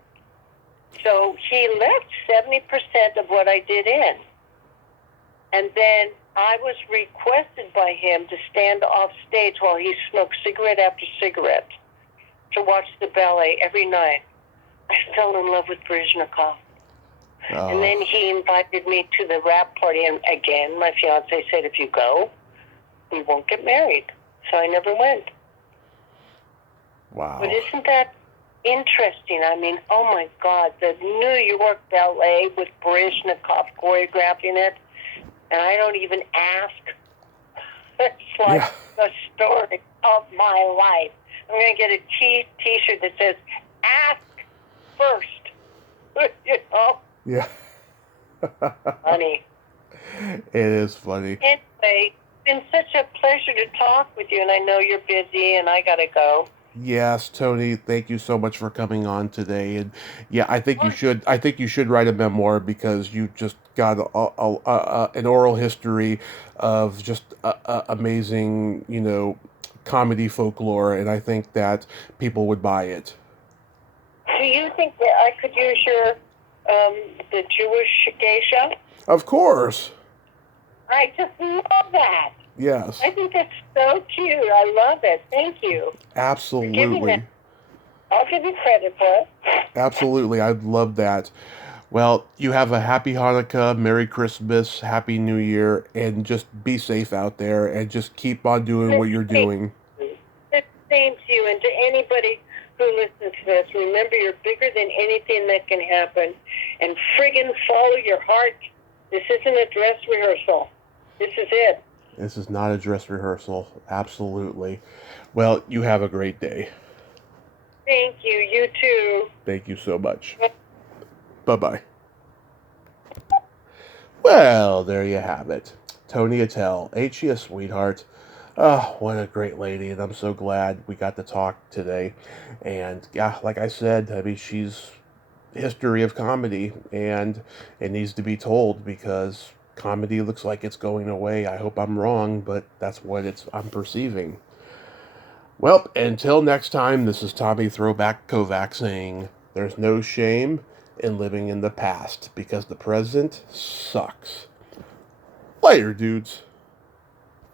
So he left 70% of what I did in. And then I was requested by him to stand off stage while he smoked cigarette after cigarette to watch the ballet every night. I fell in love with Baryshnikov. Oh. And then he invited me to the wrap party. And again, my fiance said, if you go, we won't get married. So I never went. Wow. But isn't that interesting? I mean, oh my God, the New York Ballet with Baryshnikov choreographing it, and I don't even ask. It's like the story of my life. I'm going to get a T-shirt that says, ask first. You know? Yeah. Funny. It is funny. Anyway, it's been such a pleasure to talk with you, and I know you're busy, and I got to go. Yes, Toni, thank you so much for coming on today. And yeah, I think you should write a memoir, because you just got an oral history of just amazing, comedy folklore, and I think that people would buy it. Do you think that I could use your the Jewish geisha? Of course. I just love that. Yes. I think that's so cute. I love it. Thank you. Absolutely. I'll give you credit for it. Absolutely. I'd love that. Well, you have a happy Hanukkah, Merry Christmas, Happy New Year, and just be safe out there, and just keep on doing what you're doing. The same to you, and to anybody who listens to this. Remember, you're bigger than anything that can happen, and friggin' follow your heart. This isn't a dress rehearsal. This is it. This is not a dress rehearsal. Absolutely. Well, you have a great day. Thank you. You too. Thank you so much. Bye-bye. Well, there you have it. Toni Attell. Ain't she a sweetheart? Oh, what a great lady, and I'm so glad we got to talk today. And yeah, like I said, I mean, she's history of comedy, and it needs to be told, because comedy looks like it's going away. I hope I'm wrong, but that's what I'm perceiving. Well, until next time, this is Tommy Throwback Kovac saying, there's no shame in living in the past, because the present sucks. Later, dudes.